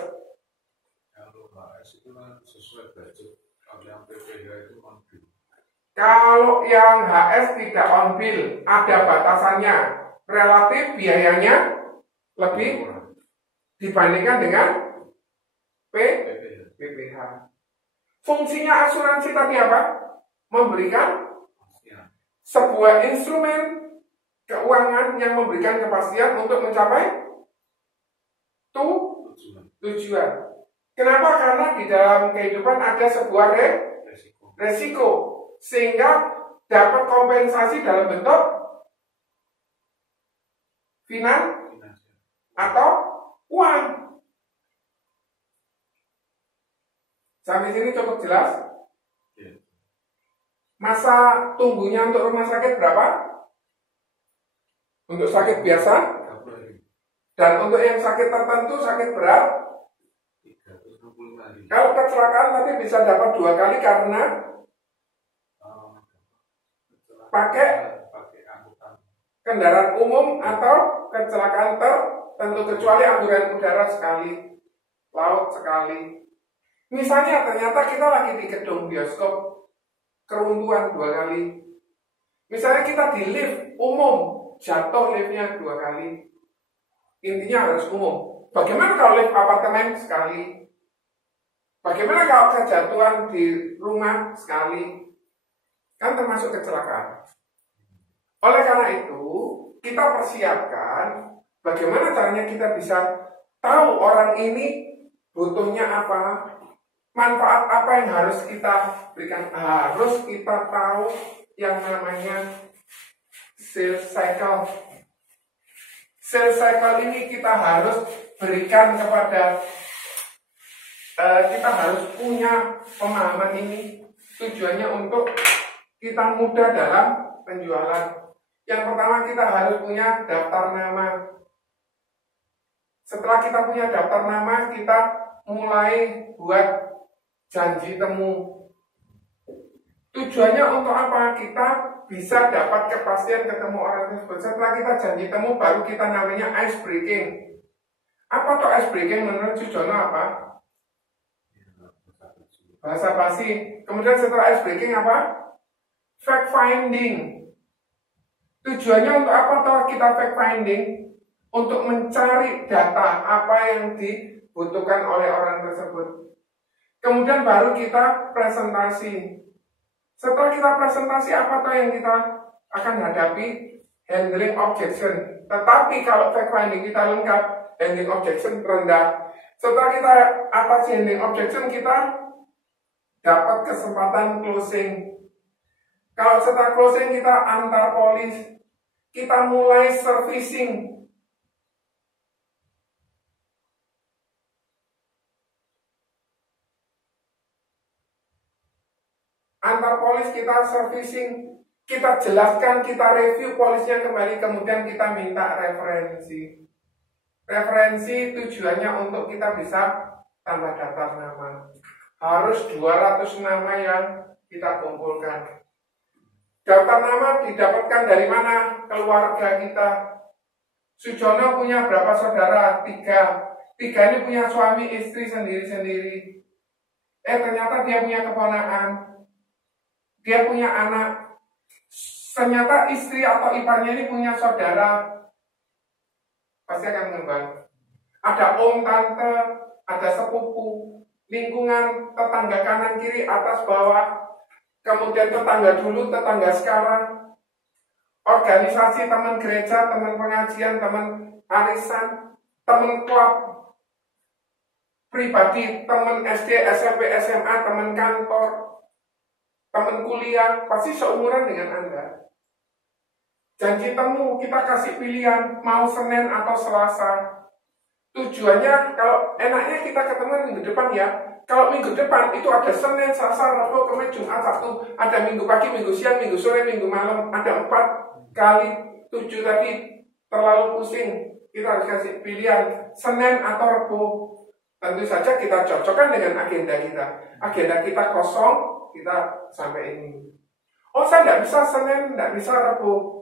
Kalau yang HS tidak on bill, ada batasannya. Relatif biayanya lebih dibandingkan dengan PPH. Fungsinya asuransi tadi apa? Memberikan sebuah instrumen keuangan yang memberikan kepastian untuk mencapai tujuan. Kenapa? Karena di dalam kehidupan ada sebuah resiko, sehingga dapat kompensasi dalam bentuk atau uang. Sampai sini cukup jelas? Masa tunggunya untuk rumah sakit berapa? Untuk sakit biasa? Dan untuk yang sakit tertentu, sakit berat? Kalau kecelakaan nanti bisa dapat 2 kali karena pakai kendaraan umum atau kecelakaan tertentu, kecuali angkutan udara sekali, laut sekali. Misalnya ternyata kita lagi di gedung bioskop, keruntuhan 2 kali. Misalnya kita di lift umum, jatuh liftnya 2 kali. Intinya harus umum. Bagaimana kalau lift apartemen sekali? Bagaimana kalau kejatuhan di rumah sekali? Kan termasuk kecelakaan. Oleh karena itu, kita persiapkan bagaimana caranya kita bisa tahu orang ini butuhnya apa, manfaat apa yang harus kita berikan. Harus kita tahu yang namanya sales cycle. Sales cycle ini kita harus berikan kepada, kita harus punya pemahaman ini. Tujuannya untuk kita mudah dalam penjualan. Yang pertama kita harus punya daftar nama. Setelah kita punya daftar nama, kita mulai buat janji temu. Tujuannya untuk apa? Kita bisa dapat kepastian ketemu orang tersebut. Setelah kita janji temu, baru kita namanya ice breaking. Apa tuh ice breaking menurut Sujono apa? Bahasa basi. Kemudian setelah ice breaking apa? Fact finding. Tujuannya untuk apa toh kita fact finding? Untuk mencari data apa yang dibutuhkan oleh orang tersebut. Kemudian baru kita presentasi. Setelah kita presentasi, apa toh yang kita akan hadapi? Handling objection. Tetapi kalau fact finding kita lengkap, handling objection rendah. Setelah kita atasi handling objection, kita dapat kesempatan closing. Kalau setelah closing kita antar polis, kita mulai servicing. Antar polis kita servicing, kita jelaskan, kita review polisnya kembali, kemudian kita minta referensi. Referensi tujuannya untuk kita bisa tambah daftar nama. Harus 200 nama yang kita kumpulkan. Daftar nama didapatkan dari mana? Keluarga kita. Sujono punya berapa saudara? 3. 3 ini punya suami istri sendiri-sendiri. Ternyata dia punya keponakan. Dia punya anak. Ternyata istri atau iparnya ini punya saudara. Pasti akan mengembang. Ada om, tante, ada sepupu, lingkungan, tetangga kanan, kiri, atas, bawah. Kemudian tetangga dulu, tetangga sekarang. Organisasi, teman gereja, teman pengajian, teman arisan, teman klub pribadi, teman SD, SMP, SMA, teman kantor, teman kuliah, pasti seumuran dengan Anda. Janji temu, kita kasih pilihan, mau Senin atau Selasa. Tujuannya, kalau enaknya kita ketemu minggu depan ya. Kalau minggu depan itu ada Senin, Selasa, Rabu, Kamis, Jumat, Sabtu, ada minggu pagi, minggu siang, minggu sore, minggu malam, ada 4 kali 7 tadi, terlalu pusing. Kita harus kasih pilihan Senin atau Rabu. Tentu saja kita cocokkan dengan agenda kita. Agenda kita kosong, kita sampai ini. Oh, saya tidak bisa Senin, tidak bisa Rabu.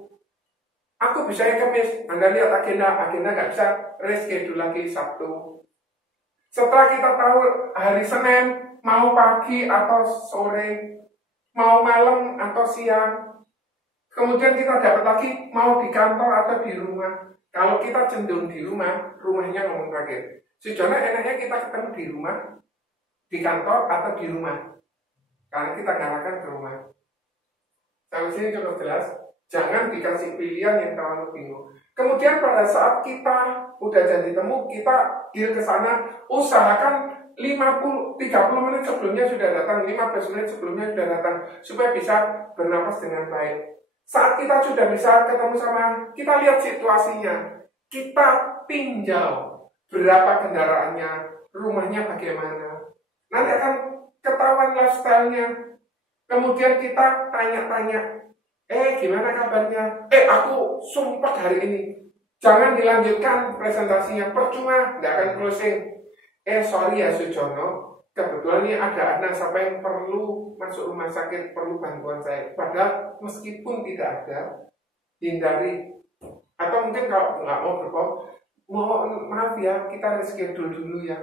Aku bisa yang Kamis. Anda lihat agenda nggak bisa, reschedule lagi Sabtu. Setelah kita tahu hari Senin, mau pagi atau sore, mau malam atau siang, kemudian kita dapat lagi mau di kantor atau di rumah. Kalau kita cenderung di rumah, rumahnya ngomong terakhir. Sejauh enaknya kita ketemu di rumah, di kantor atau di rumah. Karena kita ngarahkan ke rumah. Sampai sini cukup jelas. Jangan dikasih pilihan yang terlalu bingung. Kemudian pada saat kita udah janji temu, kita deal ke sana, usahakan 30 menit sebelumnya sudah datang, 15 menit sebelumnya sudah datang, supaya bisa bernapas dengan baik. Saat kita sudah bisa ketemu sama, kita lihat situasinya, kita tinjau berapa kendaraannya, rumahnya bagaimana. Nanti akan ketahuan lifestyle-nya. Kemudian kita tanya-tanya, gimana kabarnya? Aku sumpah hari ini. Jangan dilanjutkan presentasinya, percuma, tidak akan closing. Sorry ya Sujono, kebetulan ini ada anak sampai yang perlu masuk rumah sakit, perlu bantuan saya. Padahal meskipun tidak ada, hindari. Atau mungkin kalau nggak mau berbohong, maaf ya, kita reschedule dulu ya,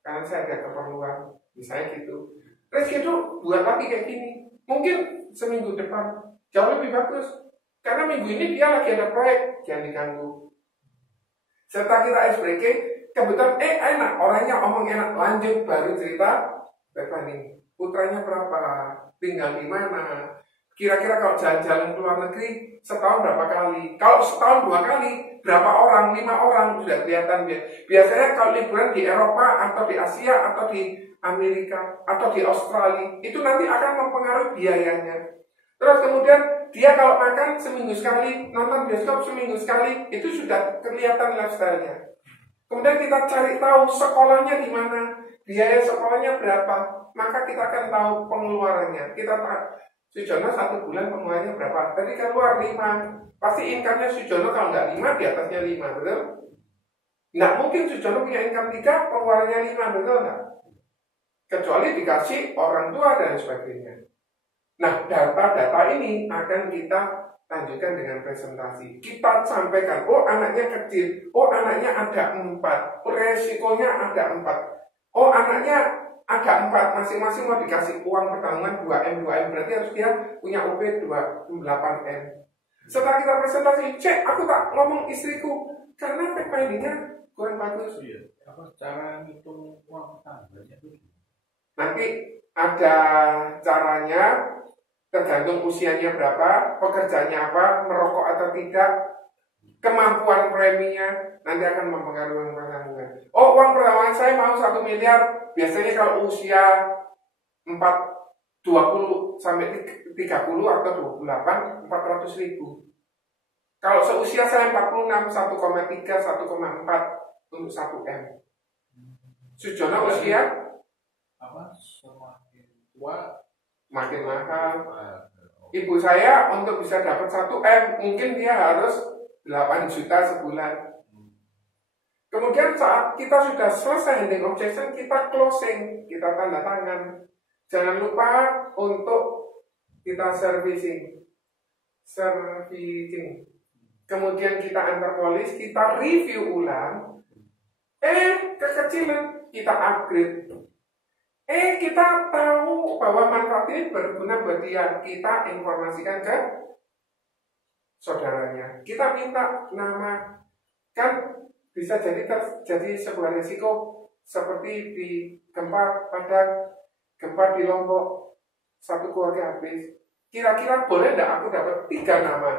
karena saya ada keperluan. Misalnya gitu. Reschedule buat lagi kayak gini. Mungkin seminggu depan. Jauh lebih bagus. Karena minggu ini dia lagi ada proyek, jangan diganggu. Setelah kita ice breaking, kebetulan enak, orangnya omong enak, lanjut baru cerita backpending. Putranya berapa? Tinggal di mana? Kira-kira kalau jalan-jalan ke luar negeri setahun berapa kali? Kalau setahun 2 kali, berapa orang? 5 orang sudah kelihatan. Biasanya kalau liburan di Eropa atau di Asia atau di Amerika atau di Australia, itu nanti akan mempengaruhi biayanya. Terus kemudian dia kalau makan seminggu sekali, nonton bioskop seminggu sekali, itu sudah kelihatan lifestyle-nya. Kemudian kita cari tahu sekolahnya di mana, biaya sekolahnya berapa, maka kita akan tahu pengeluarannya. Kita Sujono 1 bulan pengeluarannya berapa? Tadi keluar 5. Pasti income-nya Sujono kalau nggak 5, di atasnya 5, betul? Nggak mungkin Sujono punya income 3, pengeluarannya 5, betul nggak? Kecuali dikasih orang tua dan sebagainya. Nah, data-data ini akan kita lanjutkan dengan presentasi. Kita sampaikan, oh anaknya kecil, oh anaknya ada 4, oh resikonya ada 4, oh anaknya ada 4, masing-masing mau dikasih uang pertanggungan 2M, berarti harus dia punya UP 8M. Setelah kita presentasi, cek, aku tak ngomong istriku, karena fact finding-nya kurang bagus. Iya. Apa cara ngitung uang pertanggungannya itu? Nanti ada caranya, tergantung usianya berapa, pekerjaannya apa, merokok atau tidak, kemampuan preminya, nanti akan mempengaruhi uang pertanggungan. Oh, uang pertanggungan saya mau 1 miliar, biasanya kalau usia 20 sampai 30 atau 28, 400 ribu. Kalau seusia saya 46, 1,3, 1,4 untuk 1M. Sujono usia apa? Semakin tua makin mahal. Ibu saya untuk bisa dapat 1M mungkin dia harus 8 juta sebulan. Kemudian saat kita sudah selesai handling objection, kita closing, kita tanda tangan. Jangan lupa untuk kita servicing. Kemudian kita antar polis, kita review ulang. Kekecilan, kita upgrade. Kita tahu bahwa manfaat ini berguna buat dia. Kita informasikan ke saudaranya. Kita minta nama. Kan bisa jadi terjadi sebuah risiko seperti di gempa Padang, gempa di Lombok, 1 keluarga habis. Kira-kira boleh tidak aku dapat 3 nama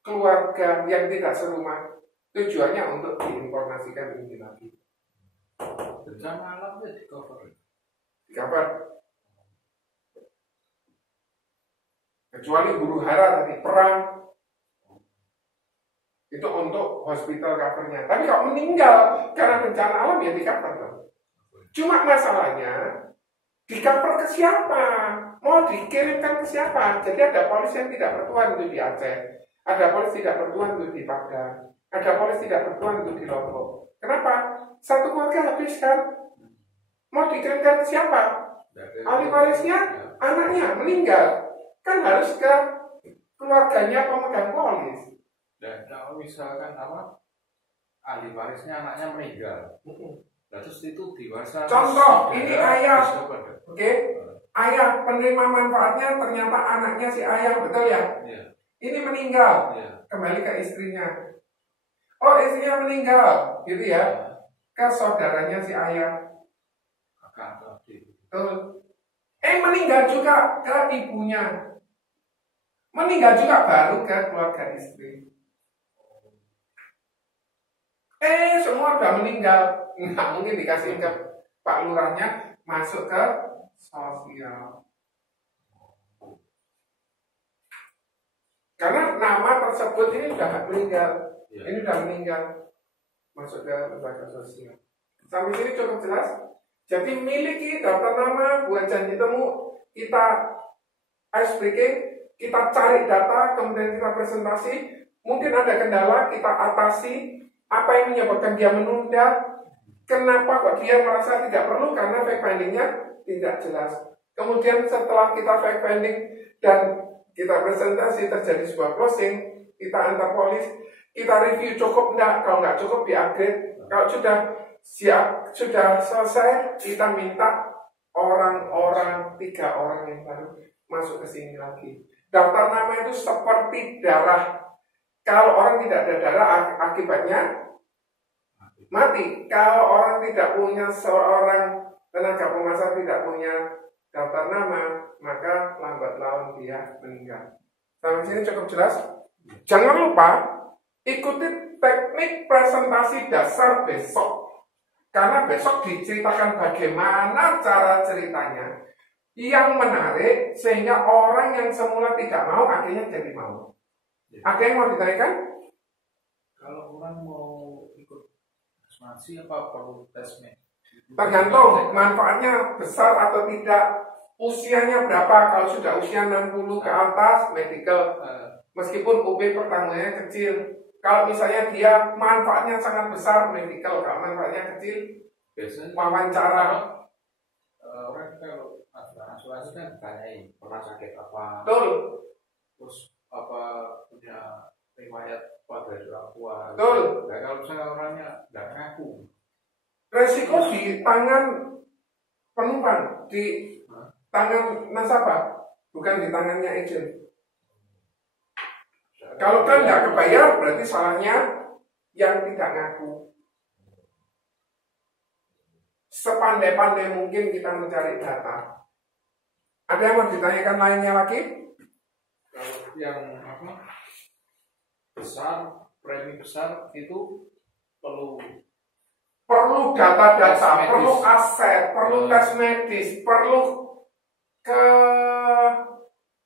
keluarga yang tidak serumah? Tujuannya untuk diinformasikan ini lagi. bencana alam itu di cover. Kapan? Kecuali huru hara tadi perang itu untuk hospital covernya. Tapi kalau meninggal karena bencana alam ya di cover dong. Cuma masalahnya di cover ke siapa? Mau dikirimkan ke siapa? Jadi ada polis yang tidak bertuan itu di Aceh, ada polis tidak bertuan itu di Padang, ada polis tidak bertuan itu di Lombok. Kenapa? 1 keluarga habis kan? Mau dikirimkan ke siapa? Ahli warisnya, anaknya meninggal, kan harus ke keluarganya pemegang polis. Dan kalau misalkan apa, ahli warisnya anaknya meninggal, terus itu diwariskan. Contoh, ini ayah, oke? Ayah penerima manfaatnya ternyata anaknya si ayah, betul ya? Iya. Ini meninggal, Iya. kembali ke istrinya. Oh, istrinya meninggal, gitu ya? Ke saudaranya si ayah. Betul. Meninggal juga ke ibunya. Meninggal juga baru ke keluarga istri. Semua udah meninggal. Nggak mungkin dikasih ke Pak Lurahnya masuk ke sosial. Karena nama tersebut ini sudah meninggal. Ini sudah meninggal. Masuk ke lembaga sosial. Sampai sini cukup jelas? Jadi miliki daftar nama buat janji temu, kita ice breaking, kita cari data, kemudian kita presentasi. Mungkin ada kendala, kita atasi. Apa yang menyebabkan dia menunda? Kenapa kok dia merasa tidak perlu? Karena fact finding-nya tidak jelas. Kemudian setelah kita fact finding dan kita presentasi, terjadi sebuah closing, kita antar polis, kita review cukup enggak, kalau nggak cukup di-upgrade. Kalau sudah siap, sudah selesai, kita minta 3 orang yang baru masuk ke sini lagi. Daftar nama itu seperti darah. Kalau orang tidak ada darah, akibatnya mati. Kalau orang tidak punya, seorang tenaga pemasak tidak punya daftar nama, maka lambat laun dia meninggal. Sampai sini cukup jelas? Jangan lupa ikuti teknik presentasi dasar besok. Karena besok diceritakan bagaimana cara ceritanya yang menarik sehingga orang yang semula tidak mau akhirnya jadi mau. Ada yang mau ditanyakan? Kalau orang mau ikut asuransi apa perlu tes medis? Tergantung manfaatnya besar atau tidak. Usianya berapa? Kalau sudah usia 60 ke atas, medical. Meskipun UB pertamanya kecil. Kalau misalnya dia manfaatnya sangat besar, medical. Kalau manfaatnya kecil, Biasanya wawancara. orang kalau asuransi kan ditanyain pernah sakit apa, Betul. terus apa punya riwayat keluarga orang tua. Betul. Nah, kalau misalnya orangnya nggak ngaku, Resiko di tangan penumpang, di tangan nasabah, bukan di tangannya agent. Kalau kan nggak kebayar, berarti salahnya yang tidak ngaku. Sepandai-pandai mungkin kita mencari data. Ada yang mau ditanyakan lainnya lagi? kalau yang apa besar, premi besar itu perlu Data-data, tes medis. perlu aset, perlu tes medis, perlu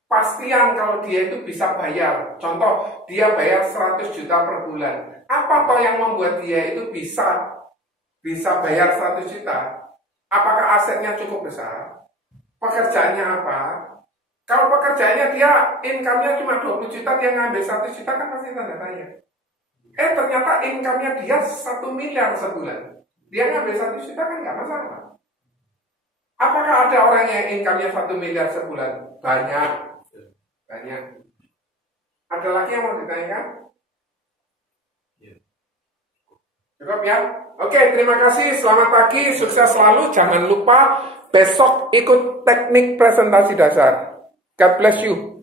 kepastian kalau dia itu bisa bayar. Contoh, dia bayar 100 juta per bulan. Apa toh yang membuat dia itu bisa bayar 100 juta? Apakah asetnya cukup besar? Pekerjaannya apa? Kalau pekerjaannya dia income-nya cuma 20 juta, dia ngambil 1 juta kan pasti tanda tanya. Ternyata income-nya dia 1 miliar sebulan. Dia ngambil 1 juta kan nggak masalah. Apakah ada orang yang income-nya 1 miliar sebulan? Banyak. Ada lagi yang mau ditanyakan? Cukup ya? Oke, terima kasih. Selamat pagi, sukses selalu. Jangan lupa besok ikut teknik presentasi dasar. God bless you.